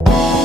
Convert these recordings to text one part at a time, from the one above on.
ಇನ್ನು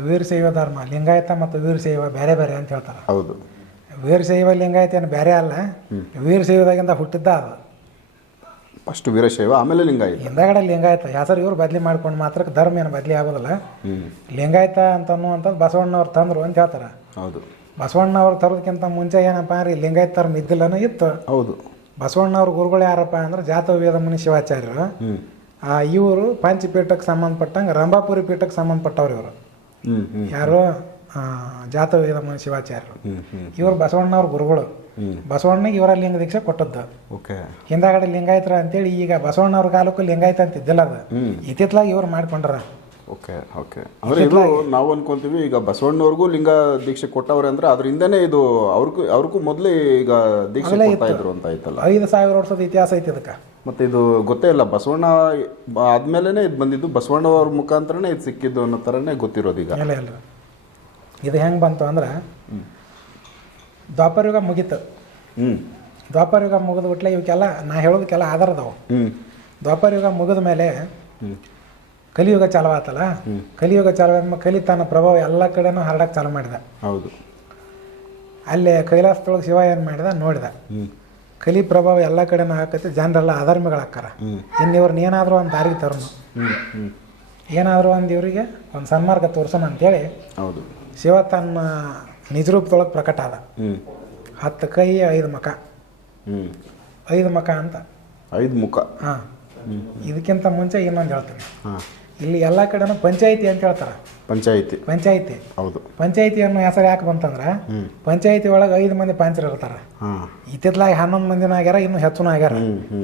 ವೀರಶೈವ ಧರ್ಮ ಲಿಂಗಾಯತ ಮತ್ತು ವೀರಶೈವ ಬೇರೆ ಬೇರೆ ಅಂತ ಹೇಳ್ತಾರೆ. ಹೌದು. ವೀರಶೈವ ಲಿಂಗಾಯತ ಏನು ಬೇರೆ ಅಲ್ಲ ವೀರಶೈವದಾಗಿಂದ ಹುಟ್ಟಿದ್ದ ಅದು. ಫಸ್ಟ್ ವೀರಶೈವ ಆಮೇಲೆ ಲಿಂಗಾಯತ. ಹಿಂದಗಡೆ ಲಿಂಗಾಯತ ಹೆಸರು ಇವ್ರು ಬದಲಿ ಮಾಡ್ಕೊಂಡು ಮಾತ್ರಕ್ಕೆ ಧರ್ಮ ಏನು ಬದಲಿ ಆಗೋದಿಲ್ಲ. ಲಿಂಗಾಯತ ಅಂತ ಅನ್ನುವಂಥದ್ದು ಬಸವಣ್ಣವ್ರು ತಂದರು ಅಂತ ಹೇಳ್ತಾರೆ. ಹೌದು. ಬಸವಣ್ಣವ್ರು ತರೋದಕ್ಕಿಂತ ಮುಂಚೆ ಏನಪ್ಪ ರೀ ಲಿಂಗಾಯತ ಧರ್ಮ ಇದ್ದಿಲ್ಲನೂ ಇತ್ತು. ಹೌದು. ಬಸವಣ್ಣವ್ರ ಗುರುಗಳು ಯಾರಪ್ಪ ಅಂದ್ರೆ ಜಾತವ ವೇದ ಮುನಿ ಶಿವಾಚಾರ್ಯರು. ಆ, ಇವರು ಪಂಚಪೀಠಕ್ಕೆ ಸಂಬಂಧಪಟ್ಟಂಗೆ ರಂಭಾಪುರಿ ಪೀಠಕ್ಕೆ ಸಂಬಂಧಪಟ್ಟವ್ರು ಇವರು. ಯಾರು ಆ, ಜಾತವ ವೇದ ಮುನಿ ಶಿವಾಚಾರ್ಯರು. ಇವರು ಬಸವಣ್ಣವ್ರ ಗುರುಗಳು. ಬಸವಣ್ಣಗೆ ಇವರ ಲಿಂಗ ದೀಕ್ಷೆ ಕೊಟ್ಟದ್ದು. ಓಕೆ. ಹಿಂದಾಗಡೆ ಲಿಂಗಾಯತರ ಅಂತೇಳಿ ಈಗ ಬಸವಣ್ಣವ್ರ ಕಾಲಕ್ಕೂ ಲಿಂಗಾಯತ ಅಂತ ಇದ್ದಿಲ್ಲ ಅದು ಇತ್ತಿತ್ತಲಾಗ ಇವ್ರು ಮಾಡ್ಕೊಂಡ್ರ. Okay okay. ಅಂದ್ರೆ ಇದು ನಾವು ಅನ್ಕೊಂತೀವಿ ಈಗ ಬಸವಣ್ಣವ್ರಿಗೂ ಲಿಂಗ ದೀಕ್ಷೆ ಕೊಟ್ಟವ್ರೆ ಅಂದ್ರೆ ಅದರಿಂದನೇ ಇದು ಅವ್ರಿಗೂ ಅವ್ರಿಗೂ ಮೊದಲೇ ಈಗ ದೀಕ್ಷೆ ಕೊಡ್ತಾ ಇದ್ರು ಅಂತ ಆಯ್ತಲ್ಲ. ಐದು ಸಾವಿರ ವರ್ಷದ ಇತಿಹಾಸ ಐತಿ ಅದಕ್ಕೆ. ಮತ್ತೆ ಇದು ಗೊತ್ತೇ ಇಲ್ಲ ಬಸವಣ್ಣ ಆದ್ಮೇಲೆನೆ ಇದು ಬಂದಿದ್ದು ಬಸವಣ್ಣವ್ರ ಮುಖಾಂತರನೇ ಇದು ಸಿಕ್ಕಿದ್ದು ಅನ್ನೋ ಥರನೇ ಗೊತ್ತಿರೋದು ಈಗ. ಇಲ್ಲ ಇಲ್ಲ. ಇದು ಹೆಂಗೆ ಬಂತು ಅಂದ್ರೆ ದ್ವಾಪರ ಯುಗ ಮುಗೀತು. ಹ್ಮ್. ದ್ವಾಪರ ಯುಗ ಮುಗಿದ ಬಿಟ್ಲೆ ಇವಕ್ಕೆಲ್ಲ ನಾ ಹೇಳೋದಕ್ಕೆಲ್ಲ ಆಧಾರದವು ದ್ವಾಪರ ಯುಗ ಮುಗಿದ ಮೇಲೆ ಕಲಿಯುಗ ಚಾಲು ಆತಲ್ಲ ಕಲಿಯುಗ ಚಾಲು ಕಲಿ ತನ್ನ ಪ್ರಭಾವ ಎಲ್ಲ ಕಡೆನೂ ಹರಡಕ್ಕೆ ಚಾಲು ಮಾಡಿದ. ಹೌದು. ಅಲ್ಲಿ ಕೈಲಾಸದೊಳಗೆ ಶಿವ ಏನು ಮಾಡಿದ? ನೋಡಿದ. ಕಲಿ ಪ್ರಭಾವ ಎಲ್ಲ ಕಡೆನೂ ಹಾಕತ್ತೆ ಜನರೆಲ್ಲ ಅಧರ್ಮಿಗಳಾಕಾರ ಹ್ಮ್. ಇನ್ನು ಇವ್ರನ್ನ ಏನಾದರೂ ಒಂದು ದಾರಿಗೆ ತರೋನು. ಏನಾದರೂ ಒಂದು ಇವರಿಗೆ ಒಂದು ಸನ್ಮಾರ್ಗ ತೋರಿಸೋಣ ಅಂತೇಳಿ ಹೌದು. ಶಿವ ತನ್ನ ನಿಜರೂಪದೊಳಗೆ ಪ್ರಕಟ ಆದ. ಹತ್ತು ಕೈ ಐದು ಮುಖ. ಐದು ಮಖ ಅಂತ. ಐದು ಮುಖ. ಹಾಂ. ಇದಕ್ಕಿಂತ ಮುಂಚೆ ಇನ್ನೊಂದು ಹೇಳ್ತೀನಿ. ಹಾ. ಇಲ್ಲಿ ಎಲ್ಲ ಕಡೆನೂ ಪಂಚಾಯಿತಿ ಅಂತ ಹೇಳ್ತಾರೆ. ಪಂಚಾಯಿತಿ. ಪಂಚಾಯಿತಿ. ಹೌದು. ಪಂಚಾಯಿತಿ ಅನ್ನೋ ಹೆಸರು ಯಾಕೆ ಬಂತಂದ್ರೆ ಪಂಚಾಯಿತಿ ಒಳಗೆ ಐದು ಮಂದಿ ಪಂಚರು ಇರ್ತಾರೆ. ಇತ್ತಿತ್ಲಾಗ ಹನ್ನೊಂದು ಮಂದಿನ ಆಗ್ಯಾರ ಇನ್ನೂ ಹೆಚ್ಚುನೂ ಆಗ್ಯಾರ.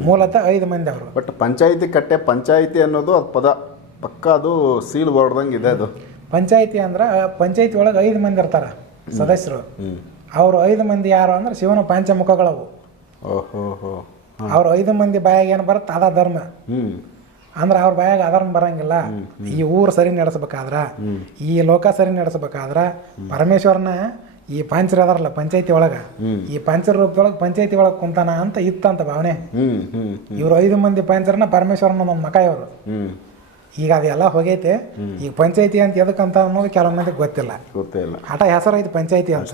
ಮೂಲತಃ ಐದು ಮಂದಿ ಅವರು. ಬಟ್ ಪಂಚಾಯಿತಿ ಕಟ್ಟೆ ಪಂಚಾಯಿತಿ ಅನ್ನೋದು ಅದು ಪದ ಪಕ್ಕ ಅದು ಸೀಲ್ ಹೊಡ್ದಂಗೆ ಇದೆ ಅದು. ಪಂಚಾಯಿತಿ ಅಂದ್ರೆ ಪಂಚಾಯಿತಿ ಒಳಗೆ ಐದು ಮಂದಿ ಇರ್ತಾರೆ ಸದಸ್ಯರು. ಅವ್ರು ಐದು ಮಂದಿ ಯಾರು ಅಂದ್ರೆ ಶಿವನ ಪಂಚಮುಖಗಳವು. ಓಹೋ ಅವ್ರ ಐದು ಮಂದಿ ಬಾಯಾಗ ಏನು ಬರುತ್ತೆ ಅದ ಧರ್ಮ. ಅಂದ್ರೆ ಅವ್ರ ಬಾಯಾಗ ಅಧರ್ಮ ಬರಂಗಿಲ್ಲ. ಈ ಊರು ಸರಿ ನಡೆಸಬೇಕಾದ್ರ ಈ ಲೋಕ ಸರಿ ನಡೆಸಬೇಕಾದ್ರ ಪರಮೇಶ್ವರನ ಈ ಪಂಚರ್ ಅದಾರಲ್ಲ ಪಂಚಾಯತಿ ಒಳಗೆ ಈ ಪಂಚರ ರೂಪದೊಳಗೆ ಪಂಚಾಯತಿ ಒಳಗೆ ಕುಂತಾನ ಅಂತ ಇತ್ತಂತ ಭಾವನೆ. ಇವ್ರ ಐದು ಮಂದಿ ಪಂಚರನ ಪರಮೇಶ್ವರನ ಒಂದು ಮಕ ಇವರು. ಈಗ ಅದೆಲ್ಲ ಹೋಗೈತೆ. ಈಗ ಪಂಚಾಯತಿ ಅಂತ ಎದಕ್ಕಂತ ಅನ್ನೋದು ಕೆಲವು ಮಂದಿಗೆ ಗೊತ್ತಿಲ್ಲ. ಗೊತ್ತೇ ಇಲ್ಲ. ಹಠ ಹೆಸರು ಐತಿ ಪಂಚಾಯತಿ ಅಂತ.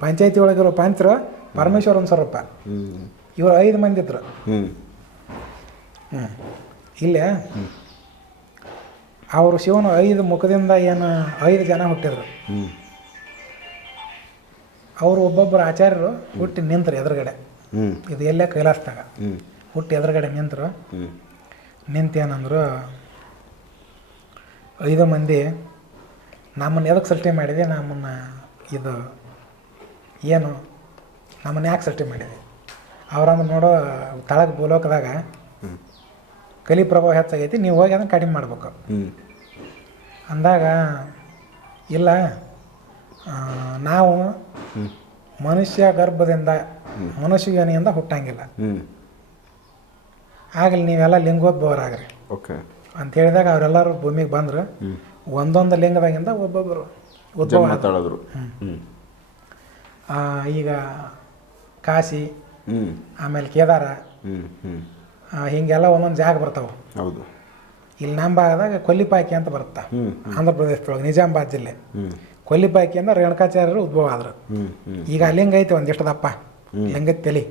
ಪಂಚಾಯತಿ ಒಳಗಿರೋ ಪಂಚರು ಪರಮೇಶ್ವರನ ಸ್ವರೂಪ. ಇವ್ರ ಐದು ಮಂದಿ ಇದ್ರು. ಹ್ಮ್. ಇಲ್ಲೇ? ಅವರು ಶಿವನು ಐದು ಮುಖದಿಂದ ಏನು ಐದು ಜನ ಹುಟ್ಟಿದ್ರು. ಅವರು ಒಬ್ಬೊಬ್ಬರು ಆಚಾರ್ಯರು ಹುಟ್ಟಿ ನಿಂತರು ಎದುರುಗಡೆ. ಇದು ಎಲ್ಲೇ ಕೈಲಾಸದಾಗ. ಹುಟ್ಟಿ ಎದುರುಗಡೆ ನಿಂತರು. ನಿಂತೇನಂದ್ರು ಐದು ಮಂದಿ ನಮ್ಮನ್ನು ಎದಕ್ಕೆ ಸೃಷ್ಟಿ ಮಾಡಿದೆ? ನಮ್ಮನ್ನು ಇದು ಏನು ನಮ್ಮನ್ನು ಯಾಕೆ ಸೃಷ್ಟಿ ಮಾಡಿದೆ? ಅವ್ರಂದ್ರೆ ನೋಡೋ ತಳಕ್ಕೆ ಭೂಲೋಕದಾಗ ಹ್ಮ್ ಕಲಿ ಪ್ರಭಾವ ಹೆಚ್ಚಾಗೈತಿ ನೀವು ಹೋಗಿ ಅದನ್ನು ಕಡಿಮೆ ಮಾಡ್ಬೇಕು. ಅಂದಾಗ ಇಲ್ಲ ನಾವು ಮನುಷ್ಯ ಗರ್ಭದಿಂದ ಮನುಷ್ಯ ಯೋನಿಯಿಂದ ಹುಟ್ಟಂಗಿಲ್ಲ. ಆಗಲಿ ನೀವೆಲ್ಲ ಲಿಂಗೋದ್ಭವರಾಗ್ರಿ. ಓಕೆ. ಅಂತ ಹೇಳಿದಾಗ ಅವರೆಲ್ಲರೂ ಭೂಮಿಗೆ ಬಂದರು. ಒಂದೊಂದು ಲಿಂಗದಾಗಿಂದ ಒಬ್ಬೊಬ್ಬರು ಉದ್ಭವ ಆ, ಈಗ ಕಾಶಿ ಆಮೇಲೆ ಕೇದಾರ ಹಿಂಗೆಲ್ಲ ಒಂದೊಂದು ಜಾಗ ಬರ್ತಾವೆ. ಹೌದು. ಇಲ್ಲಿ ನಮ್ಮ ಭಾಗದಾಗ ಕೊಲ್ಲಿಪಾಕಿ ಅಂತ ಬರುತ್ತೆ? ಆಂಧ್ರ ಪ್ರದೇಶದೊಳಗೆ ನಿಜಾಮಾಬಾದ್ ಜಿಲ್ಲೆ. ಕೊಲ್ಲಿಪಾಯಕಿ ಅಂದ್ರೆ ರೇಣುಕಾಚಾರ್ಯರು ಉದ್ಭವ ಆದರು. ಈಗ ಲಿಂಗ ಐತೆ ಒಂದಿಷ್ಟು ದಪ್ಪ ಲಿಂಗ ತಲೆ.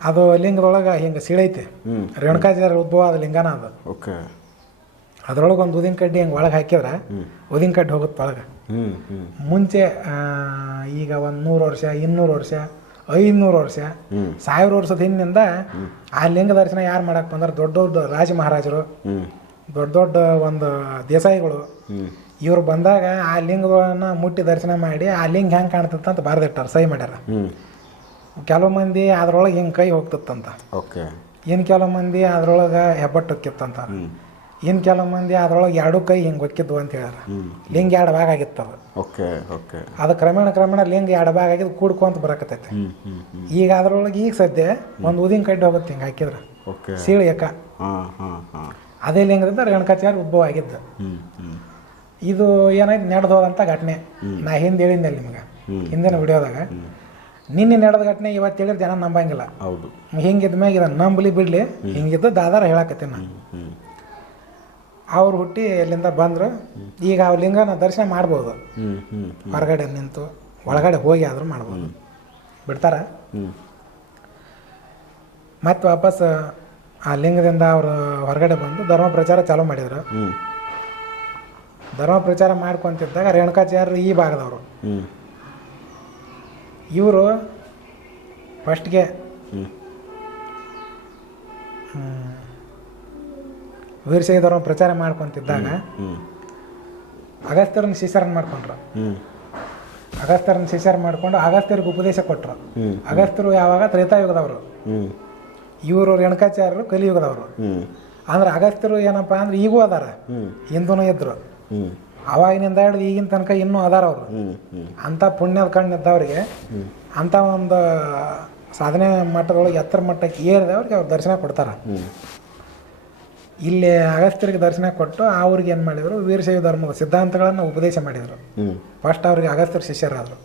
ಅದು ಲಿಂಗದೊಳಗೆ ಹಿಂಗೆ ಸೀಳೈತೆ ರೇಣುಕಾಚಾರ್ಯರು ರೇಣುಕಾಚಾರ್ಯ ಉದ್ಭವ ಆದ ಲಿಂಗನ ಅದು. ಓಕೆ. ಅದರೊಳಗೆ ಒಂದು ಉದಿನ ಕಡ್ಡಿ ಹಿಂಗೆ ಒಳಗೆ ಹಾಕಿದ್ರೆ ಉದಿನ ಕಡ್ಡಿ ಹೋಗುತ್ತೆ ಒಳಗೆ. ಮುಂಚೆ ಈಗ ಒಂದು ನೂರು ವರ್ಷ ಇನ್ನೂರು ವರ್ಷ ಐನೂರು ವರ್ಷ. ಸಾವಿರ ವರ್ಷದ ಹಿಂದಿಂದ ಆ ಲಿಂಗ ದರ್ಶನ ಯಾರು ಮಾಡಕ್ಕೆ ಬಂದ್ರೆ? ದೊಡ್ಡ ದೊಡ್ಡ ರಾಜ ಮಹಾರಾಜರು ದೊಡ್ಡ ದೊಡ್ಡ ಒಂದು ದೇಸಾಯಿಗಳು. ಇವ್ರು ಬಂದಾಗ ಆ ಲಿಂಗಗಳನ್ನ ಮುಟ್ಟಿ ದರ್ಶನ ಮಾಡಿ ಆ ಲಿಂಗ ಹೆಂಗೆ ಕಾಣ್ತಿತ್ತು ಅಂತ ಬರೆದಿಟ್ಟಾರ ಸಹಿ ಮಾಡ್ಯಾರ. ಕೆಲವು ಮಂದಿ ಅದ್ರೊಳಗೆ ಹಿಂಗೆ ಕೈ ಹೋಗ್ತತ್ತಂತ ಓಕೆ. ಇನ್ನು ಕೆಲವು ಮಂದಿ ಅದ್ರೊಳಗೆ ಹೆಬ್ಬಟ್ಟು ಹೊಕ್ಕಿತ್ತಂತ. ಹ್ಞೂ ಇನ್ನು ಕೆಲವು ಮಂದಿ ಅದ್ರೊಳಗೆ ಎರಡು ಕೈ ಹಿಂಗೆ ಹೊಕ್ಕಿದ್ವು ಅಂತ ಹೇಳ್ಯಾರ. ಲಿಂಗ ಎರಡು ಭಾಗ ಆಗಿತ್ತು ಅದು. Okay okay. ಅದು ಕ್ರಮೇಣ ಕ್ರಮೇಣ ಲಿಂಗ ಎರಡು ಭಾಗ ಆಗಿದ್ದು ಕೂಡ್ಕೊಂತ ಬರಕತ್ತೈತೆ. ಈಗ ಅದ್ರೊಳಗೆ ಈಗ ಸದ್ಯ ಒಂದು ಊದಿನ ಕಡ್ಡಿ ಹೋಗುತ್ತೆ ಹಿಂಗೆ ಹಾಕಿದ್ರ. ಸೀಳು ಹಾಂ ಅದೇ ಲಿಂಗದಿಂದ ರೇಣುಕಾಚಾರ್ಯ ಉದ್ಭವ ಆಗಿದ್ದ ಇದು ಏನಾಯ್ತು ನಡೆದೋದಂಥ ಘಟನೆ. ನಾ ಹಿಂದೆ ಹೇಳಿದ್ದೆ ನಿಮ್ಗೆ. ಹಿಂದಿನ ವಿಡಿಯೋದಾಗ. ನಿನ್ನೆ ನಡೆದ ಘಟನೆ ಇವತ್ತು ಹೇಳಿದ್ರೆ ಜನ ನಂಬಂಗಿಲ್ಲ. ಹೌದು. ಹಿಂಗಿದ ಮ್ಯಾಗ ಇದನ್ನು ನಂಬಲಿ ಬಿಡಲಿ. ಹಿಂಗಿದ್ದು ದಾದಾರ ಹೇಳಕತ್ತೀನಿ ನಾನು ಅವ್ರು ಹುಟ್ಟಿ ಇಲ್ಲಿಂದ ಬಂದರು. ಈಗ ಆ ಲಿಂಗನ ದರ್ಶನ ಮಾಡ್ಬೋದು. ಹೊರಗಡೆ ನಿಂತು ಒಳಗಡೆ ಹೋಗಿ ಆದರೂ ಮಾಡ್ಬೋದು. ಬಿಡ್ತಾರ? ಮತ್ತೆ ವಾಪಸ್ ಆ ಲಿಂಗದಿಂದ ಅವರು ಹೊರಗಡೆ ಬಂದು ಧರ್ಮ ಪ್ರಚಾರ ಚಾಲೂ ಮಾಡಿದರು. ಧರ್ಮ ಪ್ರಚಾರ ಮಾಡ್ಕೊಂತಿದ್ದಾಗ ರೇಣುಕಾಚಾರ್ಯರು ಈ ಭಾಗದವರು. ಇವರು ಫಸ್ಟ್ಗೆ ವೀರಶೈವ ಪ್ರಚಾರ ಮಾಡ್ಕೊಂತಿದ್ದಾಗ ಅಗಸ್ತ್ಯರನ್ನ ಶಿಷ್ಯರನ್ನ ಮಾಡ್ಕೊಂಡ್ರು. ಅಗಸ್ತ್ಯರನ್ನ ಶಿಷ್ಯರ ಮಾಡ್ಕೊಂಡು ಅಗಸ್ತ್ಯರಿಗೆ ಉಪದೇಶ ಕೊಟ್ಟರು ಅಗಸ್ತ್ಯರು ಯಾವಾಗ ತ್ರೇತಾಯುಗದವರು. ಇವರು ರೇಣುಕಾಚಾರ್ಯರು ಕಲಿಯುಗದವರು. ಅಂದ್ರೆ ಅಗಸ್ತ್ಯರು ಏನಪ್ಪ ಅಂದ್ರೆ ಈಗೂ ಅದಾರ. ಹಿಂದೂನು ಇದ್ರು. ಅವಾಗಿನಿಂದ ಹಿಡಿದು ಈಗಿನ ತನಕ ಇನ್ನೂ ಅದಾರ ಅವರು. ಅಂತ ಅಂಥ ಪುಣ್ಯದ ಕಣ್ಣಿದ್ದವ್ರಿಗೆ ಅಂಥ ಒಂದು ಸಾಧನೆ ಮಟ್ಟದೊಳಗೆ ಎತ್ತರ ಮಟ್ಟಕ್ಕೆ ಏರಿದವ್ರಿಗೆ ಅವ್ರು ದರ್ಶನ ಕೊಡ್ತಾರೆ. ಇಲ್ಲಿ ಅಗಸ್ತ್ಯರಿಗೆ ದರ್ಶನ ಕೊಟ್ಟು ಅವ್ರಿಗೆ ಏನು ಮಾಡಿದರು? ವೀರಶೈವ ಧರ್ಮದ ಸಿದ್ಧಾಂತಗಳನ್ನು ಉಪದೇಶ ಮಾಡಿದರು. ಫಸ್ಟ್ ಅವ್ರಿಗೆ ಅಗಸ್ತ್ಯರ ಶಿಷ್ಯರಾದರು.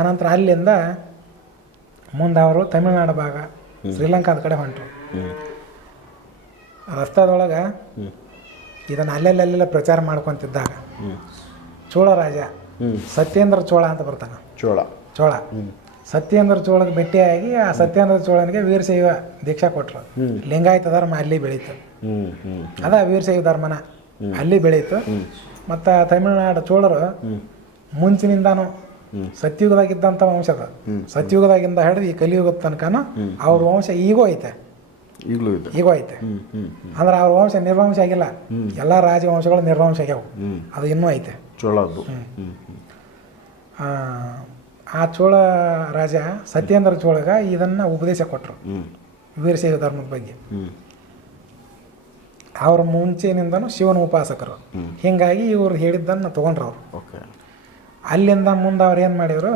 ಆನಂತರ ಅಲ್ಲಿಂದ ಮುಂದೆ ಅವರು ತಮಿಳುನಾಡು ಭಾಗ ಶ್ರೀಲಂಕಾದ ಕಡೆ ಹೊಂಟರು. ರಸ್ತಾದೊಳಗೆ ಇದನ್ನು ಅಲ್ಲೆಲ್ಲೆಲ್ಲ ಪ್ರಚಾರ ಮಾಡ್ಕೊತಿದ್ದಾಗ ಚೋಳ ರಾಜ ಸತ್ಯೇಂದ್ರ ಚೋಳ ಅಂತ ಬರ್ತಾನೆ. ಚೋಳ. ಚೋಳ. ಸತ್ಯೇಂದ್ರ ಚೋಳಗೆ ಭೇಟಿಯಾಗಿ ಆ ಸತ್ಯೇಂದ್ರ ಚೋಳನಿಗೆ ವೀರಶೈವ ದೀಕ್ಷಾ ಕೊಟ್ಟರು. ಲಿಂಗಾಯತ ಧರ್ಮ ಅಲ್ಲಿ ಬೆಳೀತು. ಅದ ವೀರಶೈವ ಧರ್ಮನ ಅಲ್ಲಿ ಬೆಳೀತು. ಮತ್ತು ತಮಿಳುನಾಡು ಚೋಳರು ಮುಂಚಿನಿಂದಾನು ಸತ್ಯುಗದಾಗಿದ್ದಂಥ ವಂಶದ. ಸತ್ಯುಗದಾಗಿಂದ ಹಿಡಿದು ಈ ಕಲಿಯುಗದ ತನಕನೂ ಅವ್ರ ವಂಶ ಈಗೂ ಐತೆ. ಈಗಲೂ ಇದೆ. ಈಗೂ ಐತೆ. ಅಂದ್ರೆ ಅವ್ರ ವಂಶ ನಿರ್ವಂಶ ಆಗಿಲ್ಲ. ಎಲ್ಲ ರಾಜವಂಶಗಳು ನಿರ್ವಂಶ ಆಗ್ಯಾವ. ಅದು ಇನ್ನೂ ಐತೆ. ಚೋಳದ್ದು. ಆ, ಚೋಳ ರಾಜ ಸತ್ಯೇಂದ್ರ ಚೋಳಗ ಇದನ್ನು ಉಪದೇಶ ಕೊಟ್ಟರು ವೀರಶೈವ ಧರ್ಮದ ಬಗ್ಗೆ. ಅವ್ರ ಮುಂಚೆನಿಂದನೂ ಶಿವನ ಉಪಾಸಕರು. ಹೀಗಾಗಿ ಇವ್ರು ಹೇಳಿದ್ದನ್ನು ತಗೊಂಡ್ರು ಅವರು. ಓಕೆ. ಅಲ್ಲಿಂದ ಮುಂದೆ ಅವ್ರು ಏನು ಮಾಡಿದ್ರು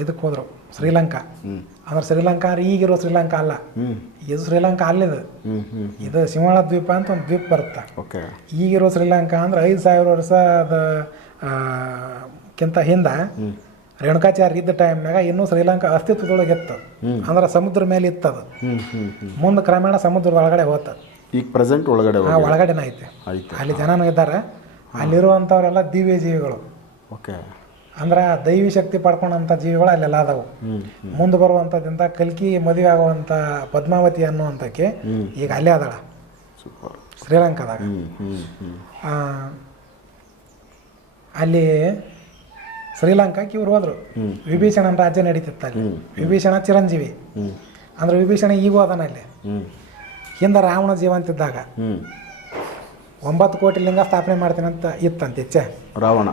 ಇದಕ್ಕೆ ಹೋದರು ಶ್ರೀಲಂಕಾ. ಅಂದ್ರೆ ಶ್ರೀಲಂಕಾ ಅಂದ್ರೆ ಈಗಿರೋ ಶ್ರೀಲಂಕಾ ಅಲ್ಲ. ಇದು ಶ್ರೀಲಂಕಾ ಅಲ್ಲಿದೆ. ಇದು ಸಿಂಹಳ ದ್ವೀಪ ಅಂತ ಒಂದು ದ್ವೀಪ ಬರುತ್ತೆ. ಓಕೆ. ಈಗಿರೋ ಶ್ರೀಲಂಕಾ ಅಂದ್ರೆ ಐದು ಸಾವಿರ ವರ್ಷ ಆ, ಕಿಂತ ಹಿಂದೆ ರೇಣುಕಾಚಾರ್ಯ ಇದ್ದ ಟೈಮ್ನಾಗ ಇನ್ನೂ ಶ್ರೀಲಂಕಾ ಅಸ್ತಿತ್ವದೊಳಗೆ ಇತ್ತು. ಅಂದ್ರೆ ಸಮುದ್ರ ಮೇಲೆ ಇತ್ತದು. ಮುಂದೆ ಕ್ರಮೇಣ ಸಮುದ್ರದ ಒಳಗಡೆ ಹೋತ. ಈಗ ಪ್ರೆಸೆಂಟ್ ಒಳಗಡೆ ಒಳಗಡೆನ ಐತೆ. ಅಲ್ಲಿ ಜನನೂ ಇದ್ದಾರೆ. ಅಲ್ಲಿರುವಂಥವರೆಲ್ಲ ದಿವ್ಯ ಜೀವಿಗಳು ಓಕೆ. ಅಂದ್ರೆ ದೈವಿ ಶಕ್ತಿ ಪಡ್ಕೊಂಡಂಥ ಜೀವಿಗಳು ಅಲ್ಲೆಲ್ಲ ಅದಾವು ಮುಂದೆ ಬರುವಂಥದ್ದಿಂದ ಕಲ್ಕಿ ಮದುವೆ ಆಗುವಂಥ ಪದ್ಮಾವತಿ ಅನ್ನುವಂಥಕ್ಕೆ ಈಗ ಅಲ್ಲೇ ಅದಳ. ಶ್ರೀಲಂಕಾದಾಗ. ಅಲ್ಲಿ ಶ್ರೀಲಂಕಾಕ್ಕೆ ಇವ್ರು ಹೋದ್ರು ವಿಭೀಷಣನ ರಾಜ್ಯ ನಡೀತಿತ್ತು ಅಲ್ಲಿ. ವಿಭೀಷಣ ಚಿರಂಜೀವಿ. ಅಂದ್ರೆ ವಿಭೀಷಣ ಈಗ ಅದಾನ ಅಲ್ಲಿ. ಹಿಂದೆ ರಾವಣ ಜೀವಂತಿದ್ದಾಗ. ಒಂಬತ್ತು ಕೋಟಿ ಲಿಂಗ ಸ್ಥಾಪನೆ ಮಾಡ್ತೀನಿ ಅಂತ ಇತ್ತಂತ ಇಚ್ಛೆ. ರಾವಣ.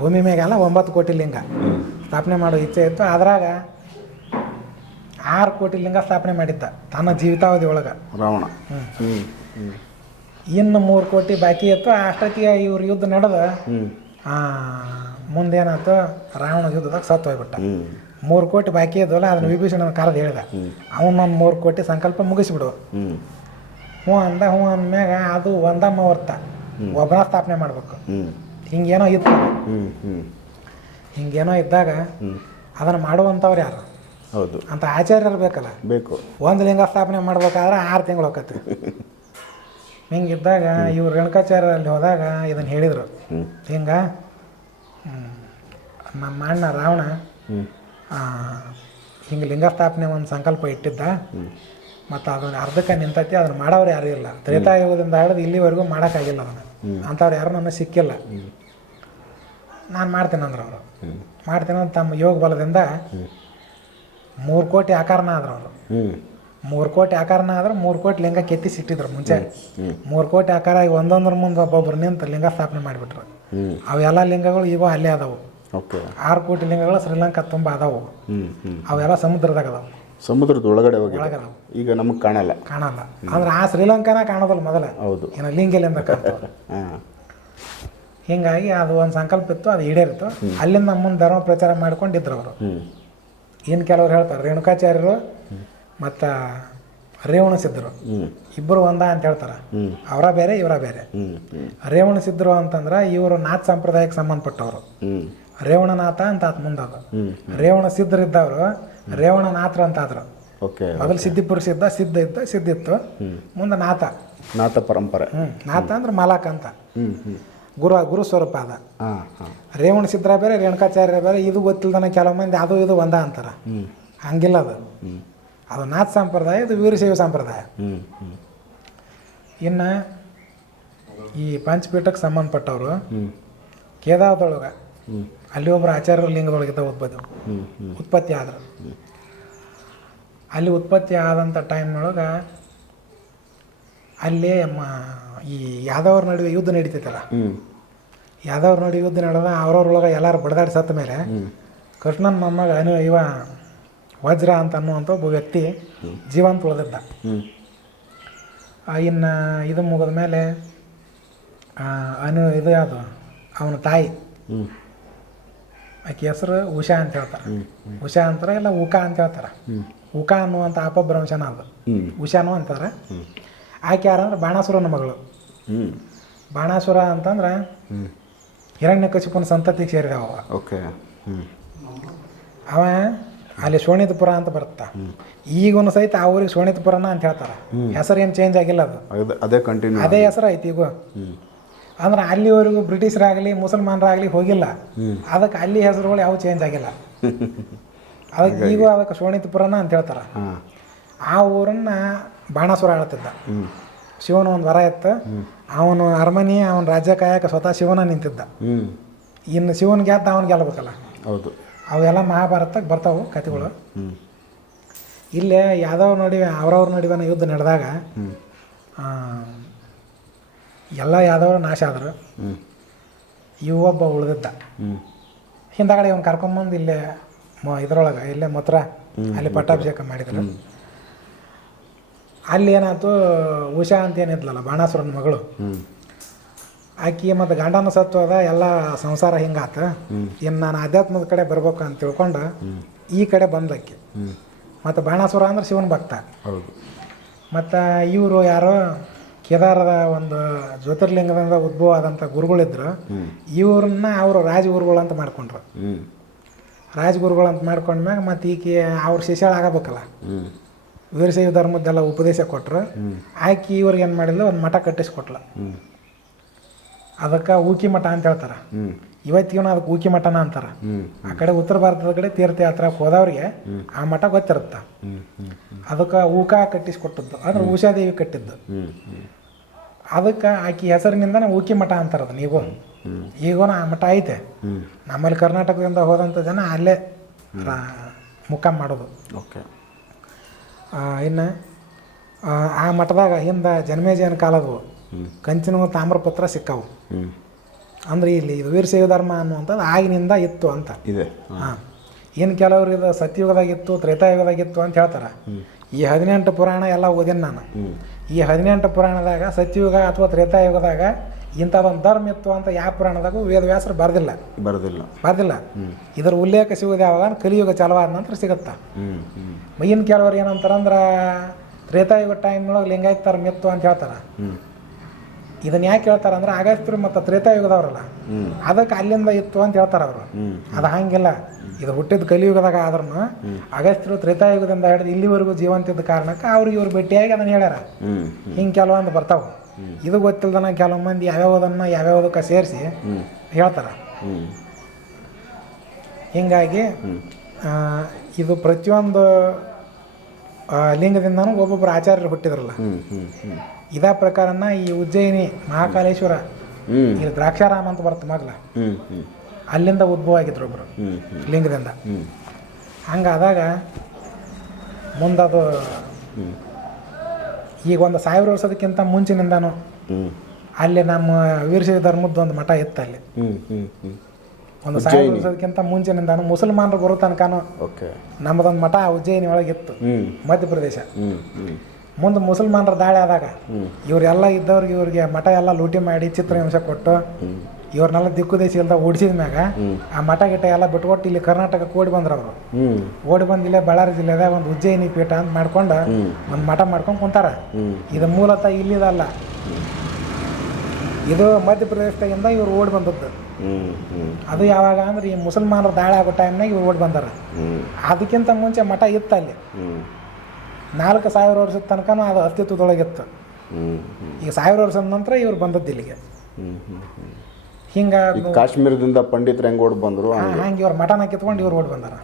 ಭೂಮಿ ಮೇಗೆಲ್ಲ ಒಂಬತ್ತು ಕೋಟಿ ಲಿಂಗ ಸ್ಥಾಪನೆ ಮಾಡೋ ಇಚ್ಛೆ ಇತ್ತು. ಅದ್ರಾಗ ಆರು ಕೋಟಿ ಲಿಂಗ ಸ್ಥಾಪನೆ ಮಾಡಿದ್ದ ತನ್ನ ಜೀವಿತಾವಧಿ ಒಳಗೆ. ರಾವಣ. ಇನ್ನು ಮೂರು ಕೋಟಿ ಬಾಕಿ ಇತ್ತು. ಅಷ್ಟೊತ್ತಿಗೆ ಇವ್ರ ಯುದ್ಧ ನಡೆದ. ಮುಂದೇನಾಯ್ತು ರಾವಣ ಯುದ್ಧದಾಗ ಸತ್ತು ಹೋಗ್ಬಿಟ್ಟ. ಮೂರು ಕೋಟಿ ಬಾಕಿ ಇದ್ವಲ್ಲ ಅದನ್ನ ವಿಭೀಷಣನ ಕಾಲದ ಹೇಳ್ದ. ಅವನೊಂದು ಮೂರು ಕೋಟಿ ಸಂಕಲ್ಪ ಮುಗಿಸ್ಬಿಡು. ಹ್ಞೂ ಹ್ಞೂ ಅಂದ ಹ್ಞೂ ಅಂದ್ಮ್ಯಾಗ ಅದು ಒಂದಮ್ಮ ಹೊರ್ತ ಒಬ್ಬನ ಸ್ಥಾಪನೆ ಮಾಡ್ಬೇಕು. ಹಿಂಗೇನೋ ಇದ್ದ. ಹಿಂಗೇನೋ ಇದ್ದಾಗ ಅದನ್ನು ಮಾಡುವಂಥವ್ರು ಯಾರು? ಹೌದು. ಅಂತ ಆಚಾರ್ಯರು ಬೇಕಲ್ಲ? ಬೇಕು. ಒಂದು ಲಿಂಗ ಸ್ಥಾಪನೆ ಮಾಡ್ಬೇಕಾದ್ರೆ ಆರು ತಿಂಗಳು ಹೋಗತ್ತೆ. ಹಿಂಗಿದ್ದಾಗ ಇವ್ರು ರೇಣುಕಾಚಾರ್ಯ ಅಲ್ಲಿ ಹೋದಾಗ ಇದನ್ನು ಹೇಳಿದರು. ಹಿಂಗೆ ನಮ್ಮ ಅಣ್ಣ ರಾವಣ ಹಿಂಗೆ ಲಿಂಗ ಸ್ಥಾಪನೆ ಒಂದು ಸಂಕಲ್ಪ ಇಟ್ಟಿದ್ದ. ಮತ್ತು ಅದನ್ನು ಅರ್ಧಕ್ಕೆ ನಿಂತೈತಿ ಅದನ್ನು ಮಾಡೋರು ಯಾರೂ ಇಲ್ಲ. ತ್ರೇತಾಯುಗದಿಂದ ಹಿಡಿದು ಇಲ್ಲಿವರೆಗೂ ಮಾಡೋಕ್ಕಾಗಿಲ್ಲ ಅದನ್ನು ಅಂಥವ್ರು ಯಾರು ನನಗೆ ಸಿಕ್ಕಿಲ್ಲ. ನಾನು ಮಾಡ್ತೇನೆ ಅಂದ್ರೆ ಅವರು. ಮಾಡ್ತೇನೆ ಅಂತ ತಮ್ಮ ಯೋಗ ಬಲದಿಂದ ಮೂರು ಕೋಟಿ ಆಕಾರನ ಆದ್ರು ಅವರು. ಮೂರು ಕೋಟಿ ಆಕಾರನ ಆದ್ರೆ ಮೂರು ಕೋಟಿ ಲಿಂಗ ಕೆತ್ತಿ ಸಿಟ್ಟಿದ್ರು ಮುಂಚೆ. ಮೂರು ಕೋಟಿ ಆಕಾರ ಈಗ ಒಂದೊಂದ್ರ ಮುಂದೆ ಒಬ್ಬೊಬ್ರು ನಿಂತು ಲಿಂಗ ಸ್ಥಾಪನೆ ಮಾಡಿಬಿಟ್ರು. ಅವೆಲ್ಲ ಲಿಂಗಗಳು ಈಗ ಅಲ್ಲೇ ಅದಾವು. ಆರು ಕೋಟಿ ಲಿಂಗಗಳು ಶ್ರೀಲಂಕಾ ತುಂಬ ಅದಾವು. ಅವೆಲ್ಲ ಸಮುದ್ರದಾಗ ಅದಾವು. ಸಮುದ್ರದ ಒಳಗಡೆ ಈಗ ನಮಗೆ ಕಾಣಲ್ಲ. ಕಾಣಲ್ಲ. ಅಂದ್ರೆ ಆ ಶ್ರೀಲಂಕಾನ ಕಾಣೋದಲ್ಲ ಮೊದಲ. ಹೌದು. ಏನ ಲಿಂಗಲಿಂದ ಹಿಂಗಾಗಿ ಅದು ಒಂದು ಸಂಕಲ್ಪ ಇತ್ತು ಅದು ಈಡೇರಿತ್ತು. ಅಲ್ಲಿಂದ ಮುಂದೆ ಧರ್ಮ ಪ್ರಚಾರ ಮಾಡ್ಕೊಂಡಿದ್ರು ಅವರು. ಏನು ಕೆಲವ್ರು ಹೇಳ್ತಾರೆ ರೇಣುಕಾಚಾರ್ಯರು ಮತ್ತು ರೇವಣ ಸಿದ್ಧರು. ಇಬ್ಬರು ಒಂದ ಅಂತ ಹೇಳ್ತಾರೆ. ಅವರ ಬೇರೆ ಇವರ ಬೇರೆ. ರೇವಣ ಸಿದ್ಧರು ಅಂತಂದ್ರೆ ಇವರು ನಾಥ್ ಸಂಪ್ರದಾಯಕ್ಕೆ ಸಂಬಂಧಪಟ್ಟವರು. ರೇವಣನಾಥ ಅಂತ ಆತ ಮುಂದದು ಅದು. ರೇವಣ ಸಿದ್ಧರಿದ್ದವರು ರೇವಣನಾಥರು ಅಂತ ಆದ್ರು. ಓಕೆ ಮೊದಲು ಸಿದ್ದಿಪುರ ಸಿದ್ಧ ಸಿದ್ಧ ಇದ್ದ ಸಿದ್ಧಿತ್ತು ಮುಂದೆ ನಾಥ. ನಾಥ ಪರಂಪರೆ. ನಾಥ ಅಂದ್ರೆ ಮಲಕ ಅಂತ. ಗುರು ಗುರು ಸ್ವರೂಪ ಅದ. ರೇವಣ ಸಿದ್ಧರ ಬೇರೆ ರೇಣುಕಾಚಾರ್ಯ ಬೇರೆ ಇದು ಗೊತ್ತಿಲ್ದನ ಕೆಲವು ಮಂದಿ ಅದು ಇದು ಒಂದ ಅಂತಾರ. ಹಂಗಿಲ್ಲ ಅದು. ಅದು ನಾಥ್ ಸಂಪ್ರದಾಯ ಇದು ವೀರಶೈವ ಸಂಪ್ರದಾಯ. ಇನ್ನು ಈ ಪಂಚಪೀಠಕ್ಕೆ ಸಂಬಂಧಪಟ್ಟವರು ಕೇದಾರದೊಳಗೆ ಅಲ್ಲಿ ಒಬ್ಬರು ಆಚಾರ್ಯ ಲಿಂಗದೊಳಗಿದ್ದ ಉತ್ಪತ್ತಿ ಉತ್ಪತ್ತಿ ಆದರು. ಅಲ್ಲಿ ಉತ್ಪತ್ತಿ ಆದಂಥ ಟೈಮ್ನೊಳಗೆ ಅಲ್ಲಿ ಮ ಈ ಯಾದವ್ರ ನಡುವೆ ಯುದ್ಧ ನಡೀತೈತಲ್ಲ. ಯಾದವ್ರ ನಡುವೆ ಯುದ್ಧ ನಡೆದ ಅವ್ರವ್ರೊಳಗೆ ಎಲ್ಲರೂ ಬಡದಾಡಿ ಸತ್ತ ಮೇಲೆ ಕೃಷ್ಣನ ಮೊಮ್ಮಗ ಅನು ಇವ ವಜ್ರ ಅಂತ ಅನ್ನುವಂಥ ಒಬ್ಬ ವ್ಯಕ್ತಿ ಜೀವಂತ ಉಳಿದಿದ್ದ ಇನ್ನು ಇದು ಮುಗಿದ ಮೇಲೆ ಅನು ಇದು ಯಾವುದು? ಅವನ ತಾಯಿ. ಆಕೆ ಹೆಸರು ಉಷಾ ಅಂತ ಹೇಳ್ತಾರೆ. ಉಷಾ ಅಂತಾರೆ ಇಲ್ಲ ಉಕಾ ಅಂತ ಹೇಳ್ತಾರೆ. ಉಕಾ ಅನ್ನುವಂಥ ಅಪಭ್ರಂಶನ ಅದು. ಉಷಾನು ಅಂತಾರೆ. ಆಕೆ ಯಾರಂದ್ರೆ ಬಾಣಾಸುರನ ಮಗಳು. ಬಾಣಾಸುರ ಅಂತಂದ್ರೆ ಹಿರಣ್ಯ ಕಶಿಪನ ಸಂತತಿಗೆ ಸೇರಿದವ ಅವ. ಓಕೆ. ಅವ ಅಲ್ಲಿ ಸೋಣಿತಪುರ ಅಂತ ಬರುತ್ತಾ? ಈಗೂ ಸಹಿತ ಆ ಊರಿಗೆ ಸೋಣಿತಪುರನ ಅಂತ ಹೇಳ್ತಾರೆ. ಹೆಸರು ಏನು ಚೇಂಜ್ ಆಗಿಲ್ಲ ಅದು. ಅದೇ ಕಂಟಿನ್ಯೂ ಅದೇ ಹೆಸರು ಐತಿ ಈಗ. ಅಂದ್ರೆ ಅಲ್ಲಿವರೆಗೂ ಬ್ರಿಟಿಷರಾಗಲಿ ಮುಸಲ್ಮಾನರಾಗಲಿ ಹೋಗಿಲ್ಲ. ಅದಕ್ಕೆ ಅಲ್ಲಿ ಹೆಸರುಗಳು ಯಾವ ಚೇಂಜ್ ಆಗಿಲ್ಲ. ಅದಕ್ಕೆ ಈಗ ಅದಕ್ಕೆ ಸೋಣಿತಪುರನ ಅಂತ ಹೇಳ್ತಾರೆ. ಆ ಊರನ್ನ ಬಾಣಾಸುರ ಆಳ್ತಿದ್ದ. ಶಿವನ ಒಂದು ವರ ಇತ್ತು. ಅವನು ಅರಮನೆ ಅವನ ರಾಜ್ಯ ಕಾಯಕ ಸ್ವತಃ ಶಿವನ ನಿಂತಿದ್ದ. ಇನ್ನು ಶಿವನ ಗೆದ್ದ ಅವನು ಗೆಲ್ಲಬೇಕಲ್ಲ. ಹೌದು. ಅವೆಲ್ಲ ಮಹಾಭಾರತಕ್ಕೆ ಬರ್ತಾವು ಕಥೆಗಳು. ಹ್ಮ್ ಇಲ್ಲೇ ಯಾದವ್ ನಡುವೆ ಅವ್ರವ್ರ ನಡುವಿನ ಯುದ್ಧ ನಡೆದಾಗ ಎಲ್ಲ ಯಾದವರು ನಾಶ ಆದರು. ಇವು ಇವೊಬ್ಬ ಉಳಿದಿದ್ದ. ಹಿಂದಾಗಡೆ ಅವ್ನು ಕರ್ಕೊಂಬಂದು ಇಲ್ಲೇ ಮ, ಇದ್ರೊಳಗೆ, ಇಲ್ಲೇ ಮಥುರಾ, ಅಲ್ಲಿ ಪಟ್ಟಾಭಿಷೇಕ ಮಾಡಿದ್ರು. ಅಲ್ಲಿ ಏನಾಯ್ತು, ಉಷಾ ಅಂತ ಏನಿದ್ಲಲ್ಲ, ಬಾಣಾಸುರನ ಮಗಳು. ಆಕಿ ಮತ್ತು ಗಂಡನ ಅದ ಎಲ್ಲ ಸಂಸಾರ ಹಿಂಗಾತ. ಇನ್ನು ನಾನು ಆಧ್ಯಾತ್ಮದ ಕಡೆ ಬರ್ಬೇಕು ಅಂತ ತಿಳ್ಕೊಂಡು ಈ ಕಡೆ ಬಂದಕ್ಕೆ ಮತ್ತು ಬಾಣಾಸುರ ಅಂದ್ರೆ ಶಿವನ ಭಕ್ತ. ಮತ್ತು ಇವರು ಯಾರೋ ಕೇದಾರದ ಒಂದು ಜ್ಯೋತಿರ್ಲಿಂಗದಿಂದ ಉದ್ಭವ ಆದಂಥ ಗುರುಗಳಿದ್ರು ಇವ್ರನ್ನ ಅವರು ರಾಜಗುರುಗಳು ಅಂತ ಮಾಡ್ಕೊಂಡ್ರು. ರಾಜಗುರುಗಳು ಅಂತ ಮಾಡ್ಕೊಂಡ್ಮ್ಯಾಗ ಮತ್ತು ಈಕೆ ಅವ್ರ ಶಿಷ್ಯಳಾಗಬೇಕಲ್ಲ ವೀರಶೈವ ಧರ್ಮದ್ದೆಲ್ಲ ಉಪದೇಶ ಕೊಟ್ಟರು ಆಕಿ ಇವ್ರಿಗೆ ಏನು ಮಾಡಿದ್ಲು? ಒಂದು ಮಠ ಕಟ್ಟಿಸ್ಕೊಟ್ಲ. ಅದಕ್ಕೆ ಊಕಿ ಮಠ ಅಂತ ಹೇಳ್ತಾರೆ. ಇವತ್ತಿಗೂ ಅದಕ್ಕೆ ಊಕಿ ಮಠನ ಅಂತಾರೆ. ಆ ಕಡೆ ಉತ್ತರ ಭಾರತದ ಕಡೆ ತೀರ್ಥಯಾತ್ರ ಹೋದವ್ರಿಗೆ ಆ ಮಠ ಗೊತ್ತಿರುತ್ತೆ. ಅದಕ್ಕೆ ಊಕ ಕಟ್ಟಿಸ್ಕೊಟ್ಟದ್ದು. ಅಂದ್ರೆ ಉಷಾದೇವಿ ಕಟ್ಟಿದ್ದು. ಅದಕ್ಕೆ ಆಕಿ ಹೆಸರಿನಿಂದನೇ ಊಕಿ ಮಠ ಅಂತಾರೆ ಅದನ್ನ ಈಗೂ ಆ ಮಠ ಐತೆ. ನಮ್ಮಲ್ಲಿ ಕರ್ನಾಟಕದಿಂದ ಹೋದಂಥ ಜನ ಅಲ್ಲೇ ಮುಖ ಮುಖಾಮ್ ಮಾಡೋದು. ಓಕೆ. ಇನ್ನು ಆ ಮಠದಾಗ ಹಿಂದೆ ಜನ್ಮೇಜಯನ ಕಾಲದವು ಕಂಚಿನ ತಾಮ್ರಪತ್ರ ಸಿಕ್ಕವು. ಅಂದ್ರೆ ಇಲ್ಲಿ ಇದು ವೀರಶೈವ ಧರ್ಮ ಅನ್ನುವಂಥದ್ದು ಆಗಿನಿಂದ ಇತ್ತು ಅಂತ. ಇದೆ. ಹಾಂ. ಏನು ಕೆಲವ್ರು ಇದು ಸತ್ಯಯುಗದಾಗಿತ್ತು ತ್ರೇತಾಯುಗದಾಗಿತ್ತು ಅಂತ ಹೇಳ್ತಾರೆ. ಈ ಹದಿನೆಂಟು ಪುರಾಣ ಎಲ್ಲ ಓದಿನ ನಾನು. ಈ ಹದಿನೆಂಟು ಪುರಾಣದಾಗ ಸತ್ಯಯುಗ ಅಥವಾ ತ್ರೇತಾಯುಗದಾಗ ಇಂಥದ್ದೊಂದು ಧರ್ಮ ಇತ್ತು ಅಂತ ಯಾವ ಪುರಾಣದಾಗೂ ವೇದವ್ಯಾಸರು ಬರೆದಿಲ್ಲ. ಬರ್ದಿಲ್ಲ. ಬರ್ದಿಲ್ಲ. ಇದರ ಉಲ್ಲೇಖ ಸಿಗೋದು ಯಾವಾಗ? ಕಲಿಯುಗ ಚಲವಾದ ನಂತರ ಸಿಗುತ್ತಾ. ಮೈನ್ ಕೆಲವರು ಏನಂತಾರಂದ್ರ ತ್ರೇತಾಯುಗ ಟೈಮ್ನೊಳಗೆ ಲಿಂಗಾಯತ ಧರ್ಮ ಇತ್ತು ಅಂತ ಹೇಳ್ತಾರೆ. ಇದನ್ನ ಯಾಕೆ ಹೇಳ್ತಾರೆ ಅಂದ್ರೆ ಅಗಸ್ತ್ಯರು ಮತ್ತು ತ್ರೇತಾಯುಗದವ್ರಲ್ಲ. ಅದಕ್ಕೆ ಅಲ್ಲಿಂದ ಇತ್ತು ಅಂತ ಹೇಳ್ತಾರೆ ಅವರು. ಅದು ಹಂಗಿಲ್ಲ. ಇದು ಹುಟ್ಟಿದ ಕಲಿಯುಗದಾಗ ಆದ್ರೂ ಅಗಸ್ತ್ರು ತ್ರೇತಾಯುಗದಿಂದ ಹಿಡಿದು ಇಲ್ಲಿವರೆಗೂ ಜೀವಂತ ಇದ್ದ ಕಾರಣಕ್ಕೆ ಅವ್ರಿಗೆ ಇವ್ರು ಭೇಟಿಯಾಗಿ ಅದನ್ನು ಹೇಳ್ಯಾರ. ಹಿಂಗ್ ಕೆಲವೊಂದು ಬರ್ತಾವೆ. ಇದು ಗೊತ್ತಿಲ್ದನ ಕೆಲವು ಮಂದಿ ಯಾವ್ಯಾವದನ್ನ ಯಾವ್ಯಾವುದಕ್ಕೆ ಸೇರಿಸಿ ಹೇಳ್ತಾರ. ಹೀಗಾಗಿ ಇದು ಪ್ರತಿಯೊಂದು ಲಿಂಗದಿಂದನೂ ಒಬ್ಬೊಬ್ಬರು ಆಚಾರ್ಯರು ಹುಟ್ಟಿದ್ರಲ್ಲ. ಇದೇ ಪ್ರಕಾರನ ಈ ಉಜ್ಜಯಿನಿ ಮಹಾಕಾಲೇಶ್ವರ ಇಲ್ಲಿ ದ್ರಾಕ್ಷಾರಾಮ ಅಂತ ಬರುತ್ತೆ ಮಗ್ಲ. ಅಲ್ಲಿಂದ ಉದ್ಭವ ಆಗಿದ್ರು ಹ್ಮ್ ಲಿಂಗದಿಂದ. ಹಂಗಾದಾಗ ಮುಂದದು ಈಗ ಒಂದು ಸಾವಿರ ವರ್ಷದಕ್ಕಿಂತ ಮುಂಚಿನಿಂದಾನು ಅಲ್ಲಿ ನಮ್ಮ ವೀರಶೈವ ಧರ್ಮದ ಒಂದು ಮಠ ಇತ್ತು ಅಲ್ಲಿ. ಒಂದು ಸಾವಿರ ವರ್ಷದಕ್ಕಿಂತ ಮುಂಚಿನಿಂದಾನು ಮುಸಲ್ಮಾನರು ಬರೋ ತನಕನೂ ನಮ್ಮದೊಂದು ಮಠ ಉಜ್ಜಯಿನಿ ಒಳಗೆ ಇತ್ತು ಹ್ಮ್ ಮಧ್ಯಪ್ರದೇಶ ಮುಂದೆ ಮುಸಲ್ಮಾನರ ದಾಳಿ ಆದಾಗ. ಇವರೆಲ್ಲ ಇದ್ದವ್ರಿಗೆ ಇವ್ರಿಗೆ ಮಠ ಎಲ್ಲ ಲೂಟಿ ಮಾಡಿ ಚಿತ್ರಹಿಂಸೆ ಕೊಟ್ಟು ಇವ್ರನ್ನೆಲ್ಲ ದಿಕ್ಕು ದೇಶ ಇಲ್ದ ಓಡಿಸಿದ ಮ್ಯಾಗ ಆ ಮಠ ಗಿಟ ಎಲ್ಲ ಬಿಟ್ಕೊಟ್ಟು ಇಲ್ಲಿ ಕರ್ನಾಟಕಕ್ಕೆ ಓಡಿ ಬಂದ್ರು ಅವರು. ಓಡಿ ಬಂದ ಇಲ್ಲೇ ಬಳ್ಳಾರಿ ಜಿಲ್ಲೆದಾಗ ಒಂದು ಉಜ್ಜಯಿನಿ ಪೀಠ ಅಂತ ಮಾಡ್ಕೊಂಡು ಒಂದು ಮಠ ಮಾಡ್ಕೊಂಡು ಕುಂತಾರ. ಇದು ಮೂಲತಃ ಇಲ್ಲಿದಲ್ಲ. ಇದು ಮಧ್ಯಪ್ರದೇಶದಾಗಿಂದ ಇವ್ರು ಓಡಿ ಬಂದದ್ದು. ಅದು ಯಾವಾಗ ಅಂದ್ರೆ ಈ ಮುಸಲ್ಮಾನರ ದಾಳಿ ಆಗೋ ಟೈಮ್ನಾಗ ಇವ್ರು ಓಡಿ ಬಂದಾರ. ಅದಕ್ಕಿಂತ ಮುಂಚೆ ಮಠ ಇತ್ತು ಅಲ್ಲಿ ನಾಲ್ಕು ಸಾವಿರ ವರ್ಷದ ತನಕನೂ ಅದು ಅಸ್ತಿತ್ವದೊಳಗಿತ್ತು. ಈಗ ಸಾವಿರ ವರ್ಷದ ನಂತರ ಇವ್ರು ಬಂದದ್ದು ಇಲ್ಲಿಗೆ. ಹಿಂಗೆ ಕಾಶ್ಮೀರದಿಂದ ಪಂಡಿತರು ಹೆಂಗ್ ಓಡ್ ಬಂದ್ರು ಹಂಗೆ. ಇವ್ರ ಮಠನ ಕಿತ್ಕೊಂಡು ಇವ್ರು ಓಡಿ ಬಂದಾರ.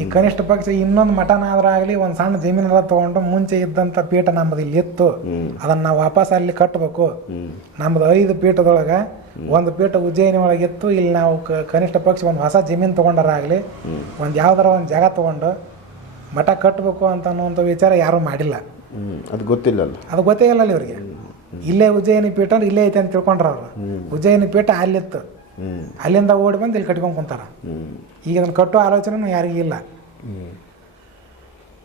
ಈ ಕನಿಷ್ಠ ಪಕ್ಷ ಇನ್ನೊಂದು ಮಠನ ಆದ್ರೆ ಆಗಲಿ ಒಂದು ಸಣ್ಣ ಜಮೀನ ತಗೊಂಡು ಮುಂಚೆ ಇದ್ದಂಥ ಪೀಠ ನಮ್ಮದು ಇಲ್ಲಿ ಇತ್ತು. ಅದನ್ನ ನಾವು ವಾಪಸ್ ಅಲ್ಲಿ ಕಟ್ಟಬೇಕು ನಮ್ದು ಐದು ಪೀಠದೊಳಗೆ ಒಂದು ಪೀಠ ಉಜ್ಜಯಿನಿ ಇತ್ತು. ಇಲ್ಲಿ ನಾವು ಕನಿಷ್ಠ ಪಕ್ಷ ಒಂದು ಹೊಸ ಜಮೀನು ತೊಗೊಂಡಾರಾಗಲಿ ಹ್ಮ್. ಒಂದು ಯಾವ್ದಾರ ಒಂದು ಜಾಗ ತೊಗೊಂಡು ಮಠ ಕಟ್ಟಬೇಕು ಅಂತ ಅನ್ನುವಂಥ ವಿಚಾರ ಯಾರೂ ಮಾಡಿಲ್ಲ. ಅದು ಗೊತ್ತಿಲ್ಲಲ್ಲ. ಅದು ಗೊತ್ತೇ ಇಲ್ಲ ಅಲ್ಲಿ ಇವ್ರಿಗೆ. ಇಲ್ಲೇ ಉಜ್ಜಯನಿ ಪೀಠ ಅಂದ್ರೆ ಇಲ್ಲೇ ಐತೆ ಅಂತ ತಿಳ್ಕೊಂಡ್ರ ಅವ್ರು. ಉಜ್ಜಯನಿ ಪೀಠ ಅಲ್ಲಿತ್ತು. ಅಲ್ಲಿಂದ ಓಡಿ ಬಂದು ಇಲ್ಲಿ ಕಟ್ಕೊಂಡು ಕುಂತಾರ. ಈಗ ಅದನ್ನು ಕಟ್ಟೋ ಆಲೋಚನೆ ಯಾರಿಗೂ ಇಲ್ಲ.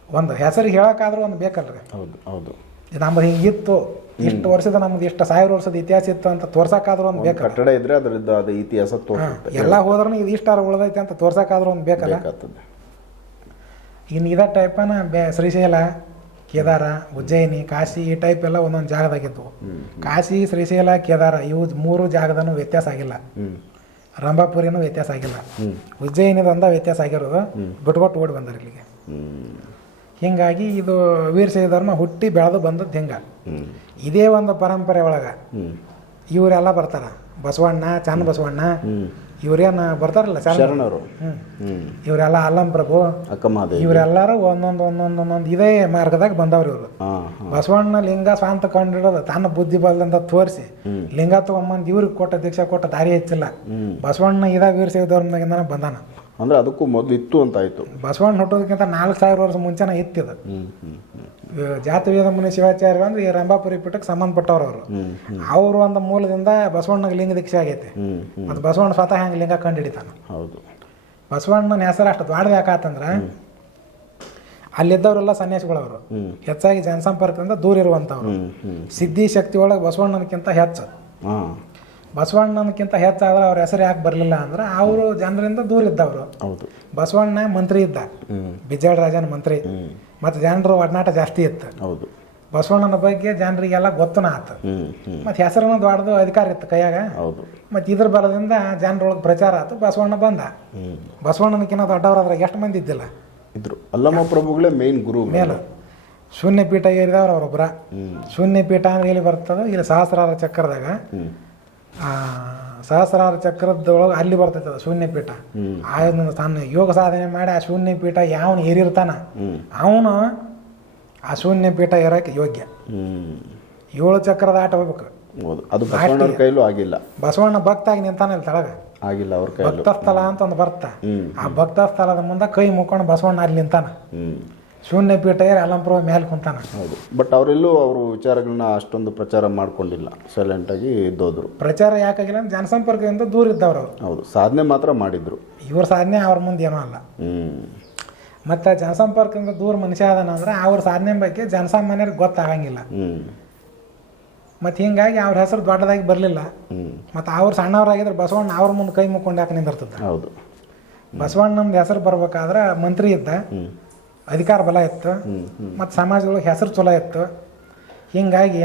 ಒಂದು ಹೆಸರು ಹೇಳೋಕ್ಕಾದ್ರೂ ಒಂದು ಬೇಕಲ್ರಿ. ಹೌದು ಹೌದು. ನಮ್ಮದು ಹಿಂಗಿತ್ತು. ಇಷ್ಟು ವರ್ಷದ ನಮ್ದು ಎಷ್ಟು ಸಾವಿರ ವರ್ಷದ ಇತಿಹಾಸ ಇತ್ತು ಅಂತ ತೋರ್ಸಕ್ಕಾದ್ರೂ ಒಂದು ಬೇಕು ಕಟ್ಟಡ ಇದ್ರೆ ಅದ್ರದ್ದು ಅದು ಇತಿಹಾಸ ಎಲ್ಲ ಹೋದ್ರೂ ಇದು ಇಷ್ಟಾರ ಉಳ್ದೈತೆ ಅಂತ ತೋರ್ಸಕ್ಕಾದ್ರೂ ಒಂದು ಬೇಕಲ್ಲ. ಇನ್ನು ಇದೇ ಟೈಪನ ಬೇ ಶ್ರೀಶೈಲ ಕೇದಾರ ಉಜ್ಜಯಿನಿ ಕಾಶಿ ಈ ಟೈಪ್ ಎಲ್ಲ ಒಂದೊಂದು ಜಾಗದಾಗಿದ್ವು. ಹ್ಮ್ ಕಾಶಿ ಶ್ರೀಶೈಲ ಕೇದಾರ ಇವು ಮೂರು ಜಾಗದನೂ ವ್ಯತ್ಯಾಸ ಆಗಿಲ್ಲ. ರಂಭಾಪುರಿನೂ ವ್ಯತ್ಯಾಸ ಆಗಿಲ್ಲ. ಉಜ್ಜಯಿನಿದಂದ ವ್ಯತ್ಯಾಸ ಆಗಿರೋದು ಬಿಟ್ಕೊಟ್ಟು ಓಡಿ ಬಂದರು ಇಲ್ಲಿಗೆ. ಹೀಗಾಗಿ ಇದು ವೀರಶೈವ ಧರ್ಮ ಹುಟ್ಟಿ ಬೆಳೆದು ಬಂದದ್ದು ಹಿಂಗೆ? ಇದೇ ಒಂದು ಪರಂಪರೆ ಒಳಗೆ. ಇವರೆಲ್ಲ ಬರ್ತಾರ. ಬಸವಣ್ಣ ಚನ್ನ ಬಸವಣ್ಣ. ಇವ್ರೇನು ಬರ್ತಾರಲ್ಲ ಶರಣ ಶರಣರು. ಇವರೆಲ್ಲ ಅಲ್ಲಂ ಪ್ರಭು ಇವರೆಲ್ಲರೂ ಒಂದೊಂದು ಒಂದೊಂದು ಒಂದೊಂದು ಇದೇ ಮಾರ್ಗದಾಗ ಬಂದವ್ರು ಇವರು. ಬಸವಣ್ಣ ಲಿಂಗ ಸ್ವಾಂತ ಕಂಡಿಡೋದು ತನ್ನ ಬುದ್ಧಿ ಬಲ್ದಂತ ತೋರಿಸಿ. ಲಿಂಗ ತಗೊಂಬಂದು ಇವ್ರಿಗೆ ಕೊಟ್ಟ ದೀಕ್ಷಾ ಕೊಟ್ಟ ದಾರಿ ಹೆಚ್ಚಿಲ್ಲ. ಬಸವಣ್ಣ ಇದಾಗ ಧರ್ಮದಾಗಿಂದ ಬಂದಾನ. ಅಂದ್ರೆ ಅದಕ್ಕೂ ಮೊದಲು ಇತ್ತು ಅಂತ ಆಯ್ತು. ಬಸವಣ್ಣ ಹುಟ್ಟೋದಕ್ಕಿಂತ ನಾಲ್ಕು ಸಾವಿರ ವರ್ಷ ಮುಂಚೆನ ಇತ್ತಿದು. ಹ್ಮ್ ಹ್ಮ್ ಹ್ಮ್ ಜಾತವೇದ ಮುನಿ ಶಿವಾಚಾರ್ಯ ಅಂದ್ರೆ ಈ ರಂಭಾಪುರಿ ಪೀಠಕ್ಕೆ ಸಂಬಂಧಪಟ್ಟವ್ರು ಅವರು. ಅವರು ಒಂದು ಮೂಲದಿಂದ ಬಸವಣ್ಣಗೆ ಲಿಂಗ ದೀಕ್ಷೆ ಆಗೈತೆ. ಮತ್ತು ಬಸವಣ್ಣ ಸ್ವತಃ ಹೆಂಗೆ ಲಿಂಗ ಕಂಡು ಹಿಡಿತಾನ ಹೌದು. ಬಸವಣ್ಣನ ಹೆಸರು ಅಷ್ಟು ದೊಡ್ಡದು ಯಾಕಾತಂದ್ರೆ ಅಲ್ಲಿದ್ದವರೆಲ್ಲ ಸನ್ಯಾಸಿಗಳವರು. ಹೆಚ್ಚಾಗಿ ಜನಸಂಪರ್ಕದಿಂದ ದೂರ ಇರುವಂಥವ್ರು. ಸಿದ್ಧಿ ಶಕ್ತಿ ಒಳಗೆ ಬಸವಣ್ಣನಕ್ಕಿಂತ ಹೆಚ್ಚು. ಬಸವಣ್ಣನಕ್ಕಿಂತ ಹೆಚ್ಚಾದ್ರೆ ಅವ್ರ ಹೆಸರು ಯಾಕೆ ಬರಲಿಲ್ಲ ಅಂದ್ರೆ ಅವರು ಜನರಿಂದ ದೂರ ಇದ್ದವರು. ಬಸವಣ್ಣ ಮಂತ್ರಿ ಇದ್ದ. ಬಿಜಾಳ ರಾಜನ ಮಂತ್ರಿ. ಮತ್ತು ಜನರು ಒಡನಾಟ ಜಾಸ್ತಿ ಇತ್ತು. ಹೌದು. ಬಸವಣ್ಣನ ಬಗ್ಗೆ ಜನರಿಗೆಲ್ಲ ಗೊತ್ತನ ಆತು. ಮತ್ತು ಹೆಸರನ್ನು ದೊಡ್ಡದು ಅಧಿಕಾರ ಇತ್ತು ಕೈಯಾಗ. ಹೌದು. ಮತ್ತು ಇದ್ರ ಬಲದಿಂದ ಜನರೊಳಗೆ ಪ್ರಚಾರ ಆತು ಬಸವಣ್ಣ ಬಂದ. ಬಸವಣ್ಣನಕ್ಕಿಂತ ದೊಡ್ಡವ್ರು ಅದ್ರಾಗ ಎಷ್ಟು ಮಂದಿ ಇದ್ದಿಲ್ಲ. ಇದ್ರು. ಅಲ್ಲಮ್ಮ ಪ್ರಭುಗಳೇ ಮೇನ್ ಗುರು ಮೇಲೆ. ಶೂನ್ಯ ಪೀಠ ಏರಿದವ್ರು ಅವರೊಬ್ಬರ ಶೂನ್ಯ ಪೀಠ ಅಂದ್ರೆ ಇಲ್ಲಿ ಬರ್ತದೆ ಇಲ್ಲಿ ಸಹಸ್ರಾರ ಚಕ್ರದಾಗ. ಸಹಸ್ರಾರ ಚಕ್ರದೊಳಗೆ ಅಲ್ಲಿ ಬರ್ತೈತೆ ಅದು ಶೂನ್ಯ ಪೀಠ. ಆ ತನ್ನ ಯೋಗ ಸಾಧನೆ ಮಾಡಿ ಆ ಶೂನ್ಯ ಪೀಠ ಯಾವನು ಏರಿರ್ತಾನ? ಅವನು ಆ ಶೂನ್ಯ ಪೀಠ ಏರಕ್ಕೆ ಯೋಗ್ಯ. ಏಳು ಚಕ್ರದ ಆಟ ಹೋಗ್ಬೇಕು. ಅದು ಬಸವಣ್ಣನ ಕೈಲೂ ಆಗಿಲ್ಲ. ಬಸವಣ್ಣ ಭಕ್ತಾಗಿ ನಿಂತಾನ ಇಲ್ಲಿ ತಳಗ. ಆಗಿಲ್ಲ ಅವ್ರ ಕೈಲೂ. ಭಕ್ತ ಸ್ಥಳ ಅಂತ ಒಂದು ಬರ್ತ. ಆ ಭಕ್ತ ಸ್ಥಳದ ಮುಂದೆ ಕೈ ಮುಕ್ಕೊಂಡು ಬಸವಣ್ಣ ಅಲ್ಲಿ ನಿಂತಾನ. ಶೂನ್ಯ ಪೀಠ ಏರಿ ಅಲ್ಲಂಪ್ರಭು ಮೇಲೆ ಕುಂತಾನ. ಹೌದು. ಬಟ್ ಅವರೆಲ್ಲೂ ಅವರು ವಿಚಾರಗಳನ್ನ ಅಷ್ಟೊಂದು ಪ್ರಚಾರ ಮಾಡ್ಕೊಂಡಿಲ್ಲ. ಸೈಲೆಂಟ್ ಆಗಿ ಇದ್ದೋದ್ರು. ಪ್ರಚಾರ ಯಾಕಾಗಿಲ್ಲ ಅಂದ್ರೆ ಜನಸಂಪರ್ಕದಿಂದ ದೂರ ಇದ್ದವ್ರು ಅವರು. ಹೌದು. ಸಾಧನೆ ಮಾತ್ರ ಮಾಡಿದ್ರು. ಇವ್ರ ಸಾಧನೆ ಅವ್ರ ಮುಂದೆ ಏನೂ ಅಲ್ಲ. ಹ್ಮ್. ಮತ್ತು ಜನಸಂಪರ್ಕದಿಂದ ದೂರ ಮನುಷ್ಯ ಅದಾನ ಅಂದ್ರೆ ಅವ್ರ ಸಾಧನೆ ಬಗ್ಗೆ ಜನಸಾಮಾನ್ಯರಿಗೆ ಗೊತ್ತಾಗಂಗಿಲ್ಲ. ಹ್ಮ್. ಮತ್ತು ಹಿಂಗಾಗಿ ಅವ್ರ ಹೆಸರು ದೊಡ್ಡದಾಗಿ ಬರಲಿಲ್ಲ. ಮತ್ತೆ ಮತ್ತು ಅವ್ರು ಸಣ್ಣವರಾಗಿದ್ರೆ ಬಸವಣ್ಣ ಅವ್ರ ಮುಂದೆ ಕೈ ಮುಕ್ಕೊಂಡು ಯಾಕೆ ನಿಂದಿರ್ತದ? ಹೌದು. ನಮ್ದು ಹೆಸರು ಬರ್ಬೇಕಾದ್ರೆ ಮಂತ್ರಿ ಇದ್ದ. ಅಧಿಕಾರ ಬಲ ಇತ್ತು ಮತ್ತು ಸಮಾಜದೊಳಗೆ ಹೆಸರು ಚಲೋ ಇತ್ತು ಹಿಂಗಾಗಿ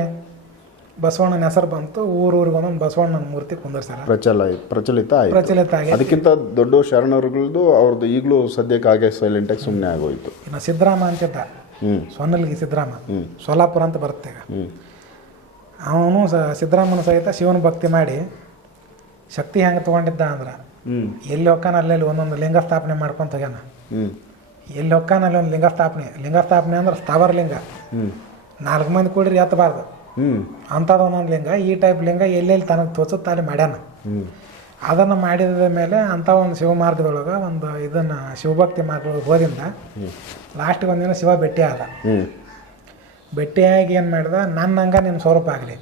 ಬಸವಣ್ಣನ ಹೆಸರು ಬಂತು ಊರೂರಿಗೆ ಒಂದೊಂದು ಬಸವಣ್ಣನ ಮೂರ್ತಿ ಕುಂದರ್ಸ್ಯಾರ. ಪ್ರಚಲ ಪ್ರಚಲಿತ ಆಯ್ತು. ಪ್ರಚಲಿತ ಆಗಿ. ಅದಕ್ಕಿಂತ ದೊಡ್ಡ ಶರಣರುಗಳದ್ದು ಅವ್ರದ್ದು ಈಗಲೂ ಸದ್ಯಕ್ಕೆ ಹಾಗೆ ಸೈಲೆಂಟ್ ಆಗಿ ಸುಮ್ಮನೆ ಆಗೋಯ್ತು. ಇನ್ನು ಸಿದ್ದರಾಮ ಅಂತಿದ್ದ. ಸೊನ್ನಲ್ಗಿ ಸಿದ್ದರಾಮ. ಸೋಲಾಪುರ ಅಂತ ಬರುತ್ತೆ ಈಗ. ಅವನು ಸ ಸಿದ್ದರಾಮನ ಸಹಿತ ಶಿವನ ಭಕ್ತಿ ಮಾಡಿ ಶಕ್ತಿ ಹೆಂಗೆ ತೊಗೊಂಡಿದ್ದ ಅಂದ್ರೆ ಎಲ್ಲಿ ಹೋಗ್ಕಾನ ಅಲ್ಲೆಲ್ಲಿ ಒಂದೊಂದು ಲಿಂಗ ಸ್ಥಾಪನೆ ಮಾಡ್ಕೊಂತ ಹೋಗ್ಯಾನ. ಎಲ್ಲಿ ಹೊಕ್ಕಾನ ಅಲ್ಲಿ ಒಂದು ಲಿಂಗ ಸ್ಥಾಪನೆ. ಲಿಂಗ ಸ್ಥಾಪನೆ ಅಂದ್ರೆ ಸ್ಥಾವರ ಲಿಂಗ. ನಾಲ್ಕು ಮಂದಿ ಕೂಡಿರಿ ಎತ್ತಬಾರ್ದು. ಅಂಥದ್ದು ಒಂದೊಂದು ಲಿಂಗ. ಈ ಟೈಪ್ ಲಿಂಗ ಎಲ್ಲೆಲ್ಲಿ ತನಗೆ ತೋಚುತ್ತೆ ಅಲ್ಲಿ ಮಾಡ್ಯಾನ. ಅದನ್ನು ಮಾಡಿದ ಮೇಲೆ ಅಂಥ ಒಂದು ಶಿವ ಮಾರ್ಗದೊಳಗೆ ಒಂದು ಇದನ್ನು ಶಿವಭಕ್ತಿ ಮಾರ್ಗದೊಳಗೆ ಹೋದಿಂದ ಲಾಸ್ಟಿಗೆ ಒಂದಿನ ಶಿವ ಭೇಟಿ ಆದ. ಭೇಟಿಯಾಗಿ ಏನು ಮಾಡಿದ? ನನ್ನ ಹಂಗೆ ನಿನ್ನ ಸ್ವರೂಪ ಆಗಲಿ.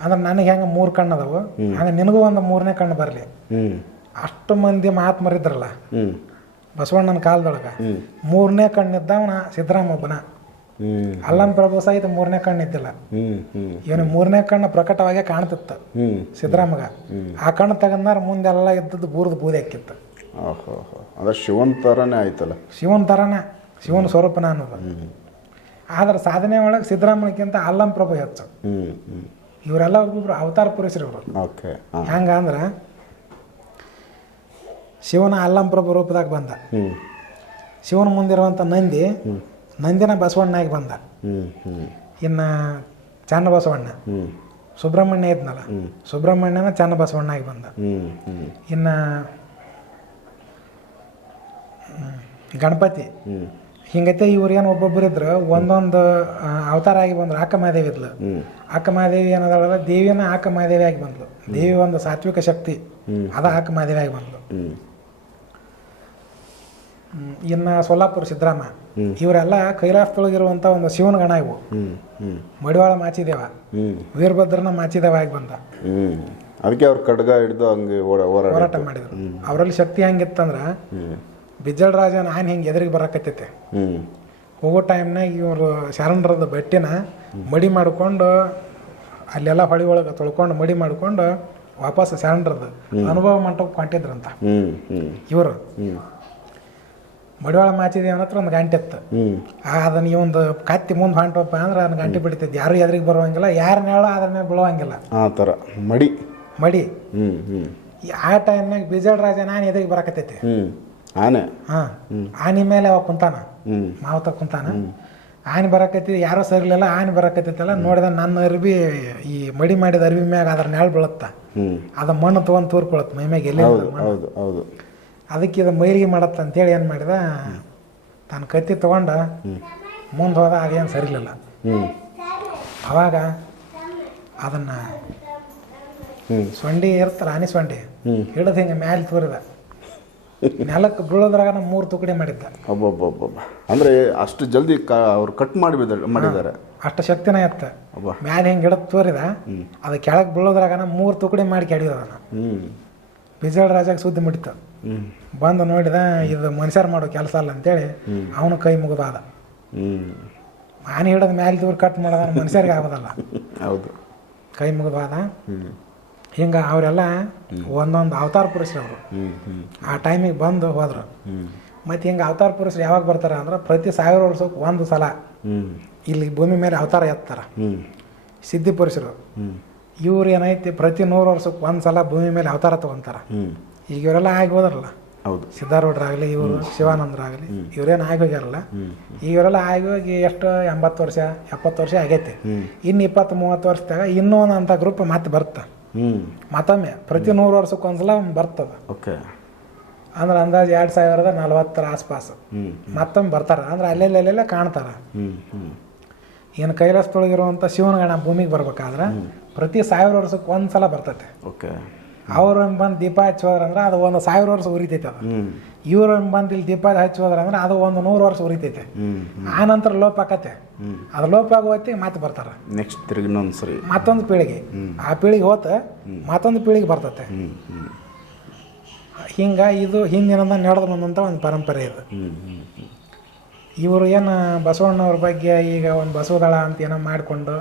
ಅಂದ್ರೆ ನನಗೆ ಹೆಂಗೆ ಮೂರು ಕಣ್ಣು ಅದಾವು? ಹಂಗೆ ನಿನಗೂ ಒಂದು ಮೂರನೇ ಕಣ್ಣು ಬರಲಿ. ಅಷ್ಟು ಮಂದಿ ಮಹಾತ್ಮರಿದ್ರಲ್ಲ ಹ್ಮ್. ಬಸವಣ್ಣನ ಕಾಲದೊಳಗೆ ಮೂರನೇ ಕಣ್ಣಿದ್ದವನ ಸಿದ್ದರಾಮೊಬ್ಬನ ಒಬ್ಬನ ಅಲ್ಲಂ ಪ್ರಭು ಸಹಿತ ಮೂರನೇ ಕಣ್ಣಿದ್ದಿಲ್ಲ. ಇವನು ಮೂರನೇ ಕಣ್ಣು ಪ್ರಕಟವಾಗೇ ಕಾಣ್ತಿತ್ತು. ಸಿದ್ದರಾಮಗ ಆ ಕಣ್ಣು ತಗಂದ್ರೆ ಮುಂದೆಲ್ಲ ಇದ್ದದ್ದು ಬೂರ್ದು ಬೂದಿ ಹಾಕಿತ್ತು. ಅಂದ್ರೆ ಶಿವನ್ ಥರನೇ ಆಯ್ತಲ್ಲ? ಶಿವನ ಥರನೇ ಶಿವನ ಸ್ವರೂಪನ ಅನ್ನೋದು. ಆದ್ರೆ ಸಾಧನೆ ಒಳಗೆ ಸಿದ್ದರಾಮಯ್ಯಕ್ಕಿಂತ ಅಲ್ಲಂ ಪ್ರಭು ಹೆಚ್ಚು. ಇವರೆಲ್ಲ ಒಬ್ಬೊಬ್ರು ಅವತಾರ ಪುರುಷರು ಇವರು. ಹೆಂಗ ಅಂದ್ರೆ ಶಿವನ ಅಲ್ಲಂಪ್ರಭು ರೂಪದಾಗ ಬಂದ. ಶಿವನ ಮುಂದಿರುವಂಥ ನಂದಿ ನಂದಿನ ಬಸವಣ್ಣಾಗಿ ಬಂದ. ಇನ್ನು ಚನ್ನ ಬಸವಣ್ಣ. ಹ್ಮ್. ಸುಬ್ರಹ್ಮಣ್ಯ ಇದ್ನಲ್ಲ. ಸುಬ್ರಹ್ಮಣ್ಯನ ಚನ್ನ ಬಸವಣ್ಣಾಗಿ ಬಂದ. ಇನ್ನು ಗಣಪತಿ. ಹಿಂಗತೆ ಹಿಂಗೈತೆ ಇವ್ರು ಏನು ಒಬ್ಬೊಬ್ಬರು ಇದ್ರು ಒಂದೊಂದು ಅವತಾರ ಆಗಿ ಬಂದ್ರು. ಅಕ್ಕ ಮಹಾದೇವಿ ಇದ್ಲು. ಅಕ್ಕ ಮಹಾದೇವಿ ಏನದಾಳಲ್ಲ ದೇವಿನ ಆಕ ಮಹಾದೇವಿ ಆಗಿ ಬಂದ್ಲು. ದೇವಿ ಒಂದು ಸಾತ್ವಿಕ ಶಕ್ತಿ ಅದ ಹಾಕಿ ಮದುವೆ ಆಗಿ ಬಂದ್ಲು ಇನ್ನ ಸೊಲ್ಲಾಪುರ ಸಿದ್ದರಾಮ ಇವರೆಲ್ಲ ಕೈಲಾಸದೊಳಗಿರುವಂಥ ಒಂದು ಶಿವನ ಗಣ ಇವು. ಮಡಿವಾಳ ಮಾಚಿದೇವ ವೀರಭದ್ರನ ಮಾಚಿದೇವ ಆಗಿ ಬಂದ. ಅದಕ್ಕೆ ಅವ್ರು ಖಡ್ಗ ಹಿಡಿದು ಹಂಗೆ ಹೋರಾಟ ಮಾಡಿದ್ರು. ಅವರಲ್ಲಿ ಶಕ್ತಿ ಹೆಂಗಿತ್ತಂದ್ರ ಬಿಜ್ಜಳ ರಾಜನ ಆನೆ ಹಿಂಗೆ ಎದುರಿಗೆ ಬರಕತ್ತೈತೆ. ಹೋಗೋ ಟೈಮ್ನಾಗ ಇವರು ಶರಣರದ ಬಟ್ಟೆನ ಮಡಿ ಮಾಡಿಕೊಂಡು ಅಲ್ಲೆಲ್ಲ ಹೊಳಿ ಒಳಗೆ ತೊಳ್ಕೊಂಡು ಮಡಿ ಮಾಡ್ಕೊಂಡು ವಾಪಸ್ ಸ್ಯಾಂಡ್ರದ್ದು ಅನುಭವ ಮಂಟಪಕ್ಕೆ ಹೊಂಟಿದ್ರಂತ ಇವರು. ಮಡಿವಾಳ ಮಾಚಿದೇವನ ಹತ್ರ ಒಂದು ಗಂಟೆ ಇತ್ತು. ಅದನ್ನ ಈ ಒಂದು ಕತ್ತಿ ಮುಂದೆ ಹೊಂಟಪ್ಪ ಅಂದ್ರೆ ಅದನ್ನ ಗಂಟೆ ಬಿಡ್ತಿದ್ದು. ಯಾರು ಎದ್ರಿಗೆ ಬರುವಂಗಿಲ್ಲ ಯಾರು ಹೇಳೋ ಅದ್ರ ಮೇಲೆ ಬೀಳುವಂಗಿಲ್ಲ. ಆ ಥರ. ಮಡಿ. ಮಡಿ. ಆ ಟೈಮ್ನಾಗ ಬಿಜಳ ರಾಜ ನಾನು ಎದ್ರಿಗೆ ಬರಕತ್ತೈತಿ. ಆನೆ. ಹಾಂ. ಆನೆ ಮೇಲೆ ಅವ ಕುಂತಾನ. ಮಾವತ ಕುಂತಾನ. ಆನೆ ಬರಕತ್ತಿ ಯಾರೋ ಸರಿಲಿಲ್ಲ ಆನೆ ಬರಕತ್ತೈತಲ್ಲ ನೋಡಿದ ನನ್ನ ಅರ್ಬಿ ಈ ಮಡಿ ಮಾಡಿದ ಅರ್ಬಿ ಮ್ಯಾಗ ಅದ್ರ ನೆಳ ಬೀಳತ್ತ. ಅದ ಮಣ್ಣು ತೊಗೊಂಡು ತೋರ್ಕೊಳತ್ ಮೈ ಮ್ಯಾಗ ಎಲ್ಲಿ ಹೌದು ಹೌದು ಅದಕ್ಕೆ ಇದು ಮೈಲಿಗೆ ಮಾಡತ್ತ ಅಂತೇಳಿ ಏನು ಮಾಡಿದ ತನ್ನ ಕತ್ತಿ ತಗೊಂಡ ಮುಂದೆ ಹೋದ ಅದೇನು ಸರಿಲಿಲ್ಲ. ಅವಾಗ ಅದನ್ನ ಸೊಂಡಿ ಇರ್ತಲ್ಲ ಆನೆ ಸೊಂಡಿ. ಹಿಡಿದು ಹಿಂಗೆ ಮ್ಯಾಲೆ ತೂರಿದ. ನೆಲಕ್ಕೆ ಬೀಳೋದ್ರಾಗ ನಮ್ಮ ಮೂರು ತುಕಡಿ ಮಾಡಿದ್ದ. ಅಬ್ಬಬ್ಬಬ್ಬಬ್ಬ. ಅಂದ್ರೆ ಅಷ್ಟು ಜಲ್ದಿ ಕ ಅವ್ರು ಕಟ್ ಮಾಡಿ ಮಾಡಿದ್ದಾರೆ. ಅಷ್ಟು ಶಕ್ತಿನ ಎತ್ತ ಮ್ಯಾಲೆ ಹಿಂಗೆ ಗಿಡ ತೋರಿದ ಅದು ಕೆಳಗೆ ಬೀಳೋದ್ರಾಗ ಮೂರು ತುಕಡಿ ಮಾಡಿ ಕೆಡಿಯೋದನ್ನ ಹ್ಮ್. ಬಿಜಳ ರಾಜಾಗ ಸುದ್ದಿ ಮುಟ್ಟಿತು ಬಂದು ನೋಡಿದ ಇದು ಮನುಷ್ಯರು ಮಾಡೋ ಕೆಲಸ ಅಲ್ಲ ಅಂತೇಳಿ ಅವನು ಕೈ ಮುಗಿದಾದ ಆನೆ ಮ್ಯಾಲ ಮ್ಯಾಲೆ ದೂರ ಕಟ್ ಮಾಡೋದ ಮನುಷ್ಯರಿಗೆ ಆಗೋದಲ್ಲ. ಹೌದು. ಕೈ ಮುಗಿದಾದ ಹಿಂಗೆ ಅವರೆಲ್ಲ ಒಂದೊಂದು ಅವತಾರ ಪುರುಷರು ಅವರು. ಆ ಟೈಮಿಗೆ ಬಂದು ಹೋದ್ರು. ಮತ್ತು ಹಿಂಗೆ ಅವತಾರ ಪುರುಷರು ಯಾವಾಗ ಬರ್ತಾರೆ ಅಂದ್ರೆ ಪ್ರತಿ ಸಾವಿರ ವರ್ಷಕ್ಕೆ ಒಂದು ಸಲ ಇಲ್ಲಿ ಭೂಮಿ ಮೇಲೆ ಅವತಾರ ಎತ್ತಾರೆ. ಸಿದ್ಧಿ ಪುರುಷರು ಇವ್ರು ಏನೈತಿ ಪ್ರತಿ ನೂರು ವರ್ಷಕ್ಕೆ ಒಂದು ಸಲ ಭೂಮಿ ಮೇಲೆ ಅವತಾರ ತೊಗೊಂತಾರೆ. ಈಗ ಇವರೆಲ್ಲ ಆಗಿ ಹೋದ್ರಲ್ಲ. ಹೌದು. ಸಿದ್ಧಾರೂಢರಾಗಲಿ ಇವರು ಶಿವಾನಂದರಾಗಲಿ ಇವರೇನು ಆಗಿ ಹೋಗ್ಯಾರಲ್ಲ ಈಗ ಇವರೆಲ್ಲ ಆಗಿ ಹೋಗಿ ಎಷ್ಟು ಎಂಬತ್ತು ವರ್ಷ ಎಪ್ಪತ್ತು ವರ್ಷ ಆಗೈತಿ. ಇನ್ನು ಇಪ್ಪತ್ತು ಮೂವತ್ತು ವರ್ಷದಾಗ ಇನ್ನೂ ಅಂಥ ಗ್ರೂಪ್ ಮತ್ತೆ ಬರುತ್ತೆ. ಮತ್ತೊಮ್ಮೆ ಪ್ರತಿ ನೂರು ವರ್ಷಕ್ಕೊಂದ್ಸಲ ಬರ್ತದ ಬರ್ತದೆ. ಓಕೆ. ಅಂದ್ರೆ ಅಂದಾಜು ಎರಡು ಸಾವಿರದ ನಲ್ವತ್ತರ ಆಸ್ಪಾಸ್. ಮತ್ತೊಮ್ಮೆ ಬರ್ತಾರೆ ಅಂದ್ರೆ ಅಲ್ಲೆಲ್ಲ ಅಲ್ಲೆಲ್ಲ ಕಾಣ್ತಾರೆ ಏನು ಕೈಲಾಸದೊಳಗಿರುವಂಥ ಶಿವನಗಣ ಭೂಮಿಗೆ ಬರ್ಬೇಕಾದ್ರೆ ಪ್ರತಿ ಸಾವಿರ ವರ್ಷಕ್ಕೆ ಒಂದು ಸಲ ಬರ್ತೈತೆ. ಓಕೆ. ಅವ್ರು ಬಂದು ದೀಪ ಹಚ್ಚೋದ್ರಂದ್ರೆ ಅದು ಒಂದು ಸಾವಿರ ವರ್ಷ ಉರಿತೈತೆ ಅದು. ಇವ್ರು ಬಂದು ಇಲ್ಲಿ ದೀಪ ಹಚ್ಚಿ ಹೋದ್ರಂದ್ರೆ ಅದು ಒಂದು ನೂರು ವರ್ಷ ಉರಿತೈತೆ. ಆ ನಂತರ ಲೋಪ ಆಕತ್ತೆ. ಅದು ಲೋಪ ಆಗೋತಿ ಮತ್ತೆ ಬರ್ತಾರೆ. ನೆಕ್ಸ್ಟ್ ತಿರುಗಿ ಇನ್ನೊಂದು ಸರಿ. ಮತ್ತೊಂದು ಪೀಳಿಗೆ. ಆ ಪೀಳಿಗೆ ಹೋತ ಮತ್ತೊಂದು ಪೀಳಿಗೆ ಬರ್ತತೆ. ಹಿಂಗೆ ಇದು ಹಿಂದಿನಿಂದ ನಡೆದು ಬಂದಂಥ ಒಂದು ಪರಂಪರೆ ಇದು. ಇವರು ಏನು ಬಸವಣ್ಣವ್ರ ಬಗ್ಗೆ ಈಗ ಒಂದು ಬಸವದಳ ಅಂತ ಏನೋ ಮಾಡಿಕೊಂಡು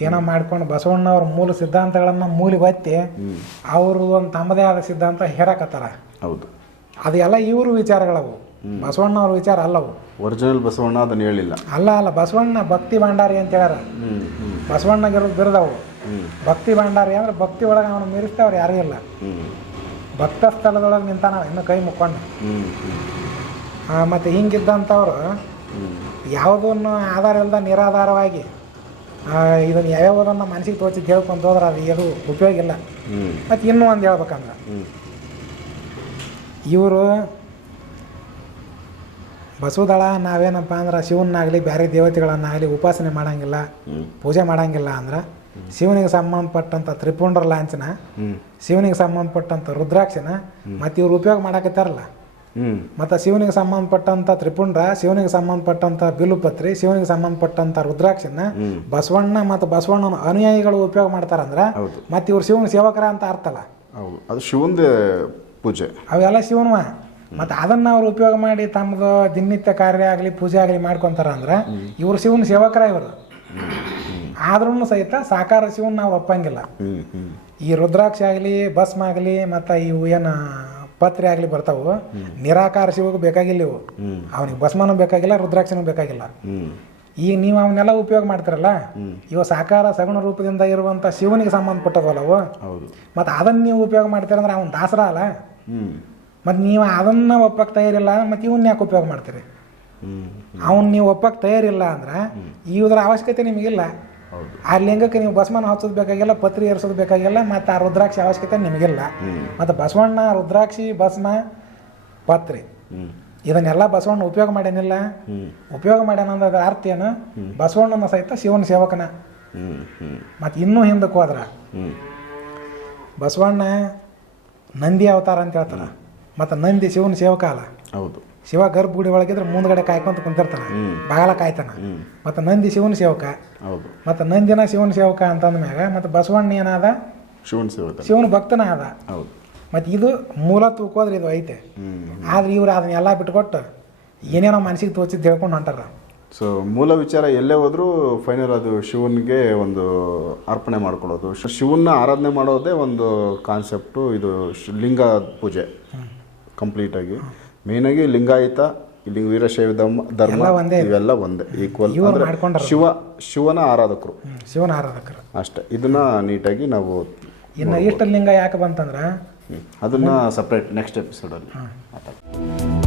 ಏನೋ ಮಾಡ್ಕೊಂಡು ಬಸವಣ್ಣವ್ರ ಮೂಲ ಸಿದ್ಧಾಂತಗಳನ್ನು ಮೂಲಿಗೆ ಒತ್ತಿ ಅವರು ಒಂದು ತಮ್ಮದೇ ಆದ ಸಿದ್ಧಾಂತ ಹೇರಕತ್ತಾರ ಹೌದು. ಅದೆಲ್ಲ ಇವರು ವಿಚಾರಗಳವು. ಬಸವಣ್ಣವ್ರ ವಿಚಾರ ಅಲ್ಲವು. ಒರಿಜಿನಲ್ ಬಸವಣ್ಣ ಅದನ್ನ ಹೇಳಿಲ್ಲ. ಅಲ್ಲ ಅಲ್ಲ ಬಸವಣ್ಣ ಭಕ್ತಿ ಭಂಡಾರಿ ಅಂತ ಹೇಳ್ಯಾರ. ಬಸವಣ್ಣಗೆ ಬಿರದವು. ಭಕ್ತಿ ಭಂಡಾರಿ ಅಂದ್ರೆ ಭಕ್ತಿ ಒಳಗೆ ಅವನು ಮೀರಿಸ್ತವ್ರು ಯಾರೂ ಇಲ್ಲ. ಭಕ್ತ ಸ್ಥಳದೊಳಗೆ ನಿಂತಾನ ಇನ್ನು ಕೈ ಮುಕ್ಕೊಂಡು. ಮತ್ತು ಹಿಂಗಿದ್ದಂಥವ್ರು ಯಾವುದನ್ನು ಆಧಾರ ಇಲ್ಲದ ನಿರಾಧಾರವಾಗಿ ಇದನ್ನು ಯಾವ್ಯಾವುದನ್ನು ಮನಸ್ಸಿಗೆ ತೋಚಿ ಕೇಳ್ಕೊಂತ ಹೋದ್ರೆ ಅದು ಏನು ಉಪಯೋಗ ಇಲ್ಲ. ಮತ್ತು ಇನ್ನೂ ಒಂದು ಹೇಳ್ಬೇಕಂದ್ರೆ ಇವರು ಬಸವದಳ ನಾವೇನಪ್ಪ ಅಂದ್ರೆ ಶಿವನಾಗಲಿ ಬೇರೆ ದೇವತೆಗಳನ್ನಾಗಲಿ ಉಪಾಸನೆ ಮಾಡೋಂಗಿಲ್ಲ ಪೂಜೆ ಮಾಡೋಂಗಿಲ್ಲ ಅಂದ್ರೆ ಶಿವನಿಗೆ ಸಂಬಂಧಪಟ್ಟಂಥ ತ್ರಿಪುಂಡ್ರ ಲಾಂಚನ ಶಿವನಿಗೆ ಸಂಬಂಧಪಟ್ಟಂಥ ರುದ್ರಾಕ್ಷನ ಮತ್ತು ಇವ್ರು ಉಪಯೋಗ ಮಾಡಕತ್ತಾರಲ್ಲ. ಮತ್ತು ಶಿವನಿಗೆ ಸಂಬಂಧಪಟ್ಟಂಥ ತ್ರಿಪುಂಡ್ರ ಶಿವನಿಗೆ ಸಂಬಂಧಪಟ್ಟಂಥ ಬಿಲುಪತ್ರಿ ಶಿವನಿಗೆ ಸಂಬಂಧಪಟ್ಟಂಥ ರುದ್ರಾಕ್ಷನ ಬಸವಣ್ಣ ಮತ್ತು ಬಸವಣ್ಣನ ಅನುಯಾಯಿಗಳು ಉಪಯೋಗ ಮಾಡ್ತಾರಂದ್ರೆ. ಮತ್ತು ಇವ್ರು ಶಿವನ ಸೇವಕರ ಅಂತ ಅರ್ಥಲ್ಲ. ಹೌದು. ಅದು ಶಿವಂದೇ ಪೂಜೆ. ಅವೆಲ್ಲ ಶಿವನವ. ಮತ್ತು ಅದನ್ನು ಅವ್ರು ಉಪಯೋಗ ಮಾಡಿ ತಮ್ಮದು ದಿನನಿತ್ಯ ಕಾರ್ಯ ಆಗಲಿ ಪೂಜೆ ಆಗಲಿ ಮಾಡ್ಕೊತಾರ ಅಂದ್ರೆ ಇವರು ಶಿವನ ಸೇವಕರ ಇವರು. ಆದ್ರೂ ಸಹಿತ ಸಾಕಾರ ಶಿವನ್ ನಾವು ಒಪ್ಪಂಗಿಲ್ಲ. ಈ ರುದ್ರಾಕ್ಷಿ ಆಗಲಿ ಭಸ್ಮ ಆಗಲಿ ಮತ್ತು ಇವು ಏನು ಪತ್ರೆ ಆಗಲಿ ಬರ್ತಾವು. ನಿರಾಕಾರ ಶಿವಗೂ ಬೇಕಾಗಿಲ್ಲ ಇವು. ಅವನಿಗೆ ಭಸ್ಮನೂ ಬೇಕಾಗಿಲ್ಲ ರುದ್ರಾಕ್ಷನೂ ಬೇಕಾಗಿಲ್ಲ. ಈಗ ನೀವು ಅವನ್ನೆಲ್ಲ ಉಪಯೋಗ ಮಾಡ್ತಿರಲ್ಲ ಇವ ಸಾಕಾರ ಸಗುಣ ರೂಪದಿಂದ ಇರುವಂಥ ಶಿವನಿಗೆ ಸಂಬಂಧಪಟ್ಟದಲ್ಲವು ಮತ್ತು ಅದನ್ನು ನೀವು ಉಪಯೋಗ ಮಾಡ್ತೀರಂದ್ರೆ ಅವನ್ ದಾಸರ ಅಲ್ಲ. ಮತ್ತೆ ನೀವು ಅದನ್ನು ಒಪ್ಪಕ್ಕೆ ತಯಾರಿಲ್ಲ ಮತ್ತು ಇವನ್ನ ಯಾಕೆ ಉಪಯೋಗ ಮಾಡ್ತೀರಿ? ಅವನ್ ನೀವು ಒಪ್ಪಕ್ಕೆ ತಯಾರಿಲ್ಲ ಅಂದ್ರೆ ಇವ್ರ ಅವಶ್ಯಕತೆ ನಿಮಗಿಲ್ಲ. ಆ ಲಿಂಗಕ್ಕೆ ನೀವು ಬಸವಣ್ಣ ಹಚ್ಚೋದು ಬೇಕಾಗಿಲ್ಲ ಪತ್ರಿ ಏರ್ಸೋದು ಬೇಕಾಗಿಲ್ಲ ಮತ್ತು ಆ ರುದ್ರಾಕ್ಷಿ ಅವಶ್ಯಕತೆ ನಿಮಗಿಲ್ಲ. ಮತ್ತು ಬಸವಣ್ಣ ರುದ್ರಾಕ್ಷಿ ಭಸ್ಮ ಪತ್ರಿ. ಇದನ್ನೆಲ್ಲ ಬಸವಣ್ಣ ಉಪಯೋಗ ಮಾಡ್ಯಾನಿಲ್ಲ. ಉಪಯೋಗ ಮಾಡ್ಯಾನ ಅಂದ್ರೆ ಅರ್ಥ ಏನು? ಬಸವಣ್ಣನ ಸಹಿತ ಶಿವನ ಸೇವಕನ. ಮತ್ತು ಇನ್ನೂ ಹಿಂದಕ್ಕೆ ಹೋದ್ರ? ಬಸವಣ್ಣ ನಂದಿ ಅವತಾರ ಅಂತ ಹೇಳ್ತಾರೆ ಮತ್ತು ನಂದಿ ಶಿವನ ಸೇವಕ ಅಲ್ಲ. ಹೌದು. ಶಿವ ಗರ್ಭಗುಡಿ ಒಳಗಿದ್ರೆ ಮುಂದ್ಗಡೆ ಕಾಯ್ಕೊಂತ ಕುಂತಿರ್ತಾನೆ. ಬಾಗಲ ಕಾಯ್ತಾನ. ಮತ್ತೆ ನಂದಿ ಶಿವನ ಸೇವಕ. ಹೌದು. ಮತ್ತು ನಂದಿನ ಶಿವನ ಸೇವಕ ಅಂತಂದ್ಮ್ಯಾಗ ಮತ್ತು ಬಸವಣ್ಣ ಏನಾದ? ಶಿವನ ಸೇವಕ. ಶಿವನ ಭಕ್ತನ ಆದ ಹೌದು. ಮತ್ತು ಇದು ಮೂಲ ತೂಕೋದ್ರೆ ಇದು ಐತೆ. ಆದ್ರೆ ಇವ್ರು ಅದನ್ನೆಲ್ಲ ಬಿಟ್ಕೊಟ್ಟು ಏನೇನೋ ಮನಸ್ಸಿಗೆ ತೋಚಿದ್ದು ಹೇಳ್ಕೊಂಡು ಹೊಂಟಾರ. ಸೊ ಮೂಲ ವಿಚಾರ ಎಲ್ಲೇ ಹೋದ್ರೂ ಫೈನಲ್ ಅದು ಶಿವನಿಗೆ ಒಂದು ಅರ್ಪಣೆ ಮಾಡ್ಕೊಳ್ಳೋದು ಶಿವನ್ನ ಆರಾಧನೆ ಮಾಡೋದೇ ಒಂದು ಕಾನ್ಸೆಪ್ಟು ಇದು ಲಿಂಗ ಪೂಜೆ ಕಂಪ್ಲೀಟಾಗಿ ಮೇಯ್ನಾಗಿ ಲಿಂಗಾಯತ ಇಲ್ಲಿ ವೀರಶೈವ ಧರ್ಮ. ಇವೆಲ್ಲ ಒಂದೇ ಈಕ್ವಲ್ ಅಂದ್ರೆ ಶಿವ ಶಿವನ ಆರಾಧಕರು. ಶಿವನ ಆರಾಧಕರು. ಅಷ್ಟೇ. ಇದನ್ನ ನೀಟಾಗಿ ನಾವು ಇನ್ನು ಇಷ್ಟ ಲಿಂಗ ಯಾಕೆ ಬಂತಂದ್ರೆ. ಅದನ್ನ ಸಪ್ರೇಟ್ ನೆಕ್ಸ್ಟ್ ಎಪಿಸೋಡಲ್ಲಿ ಮಾತಾಡ್ತೀವಿ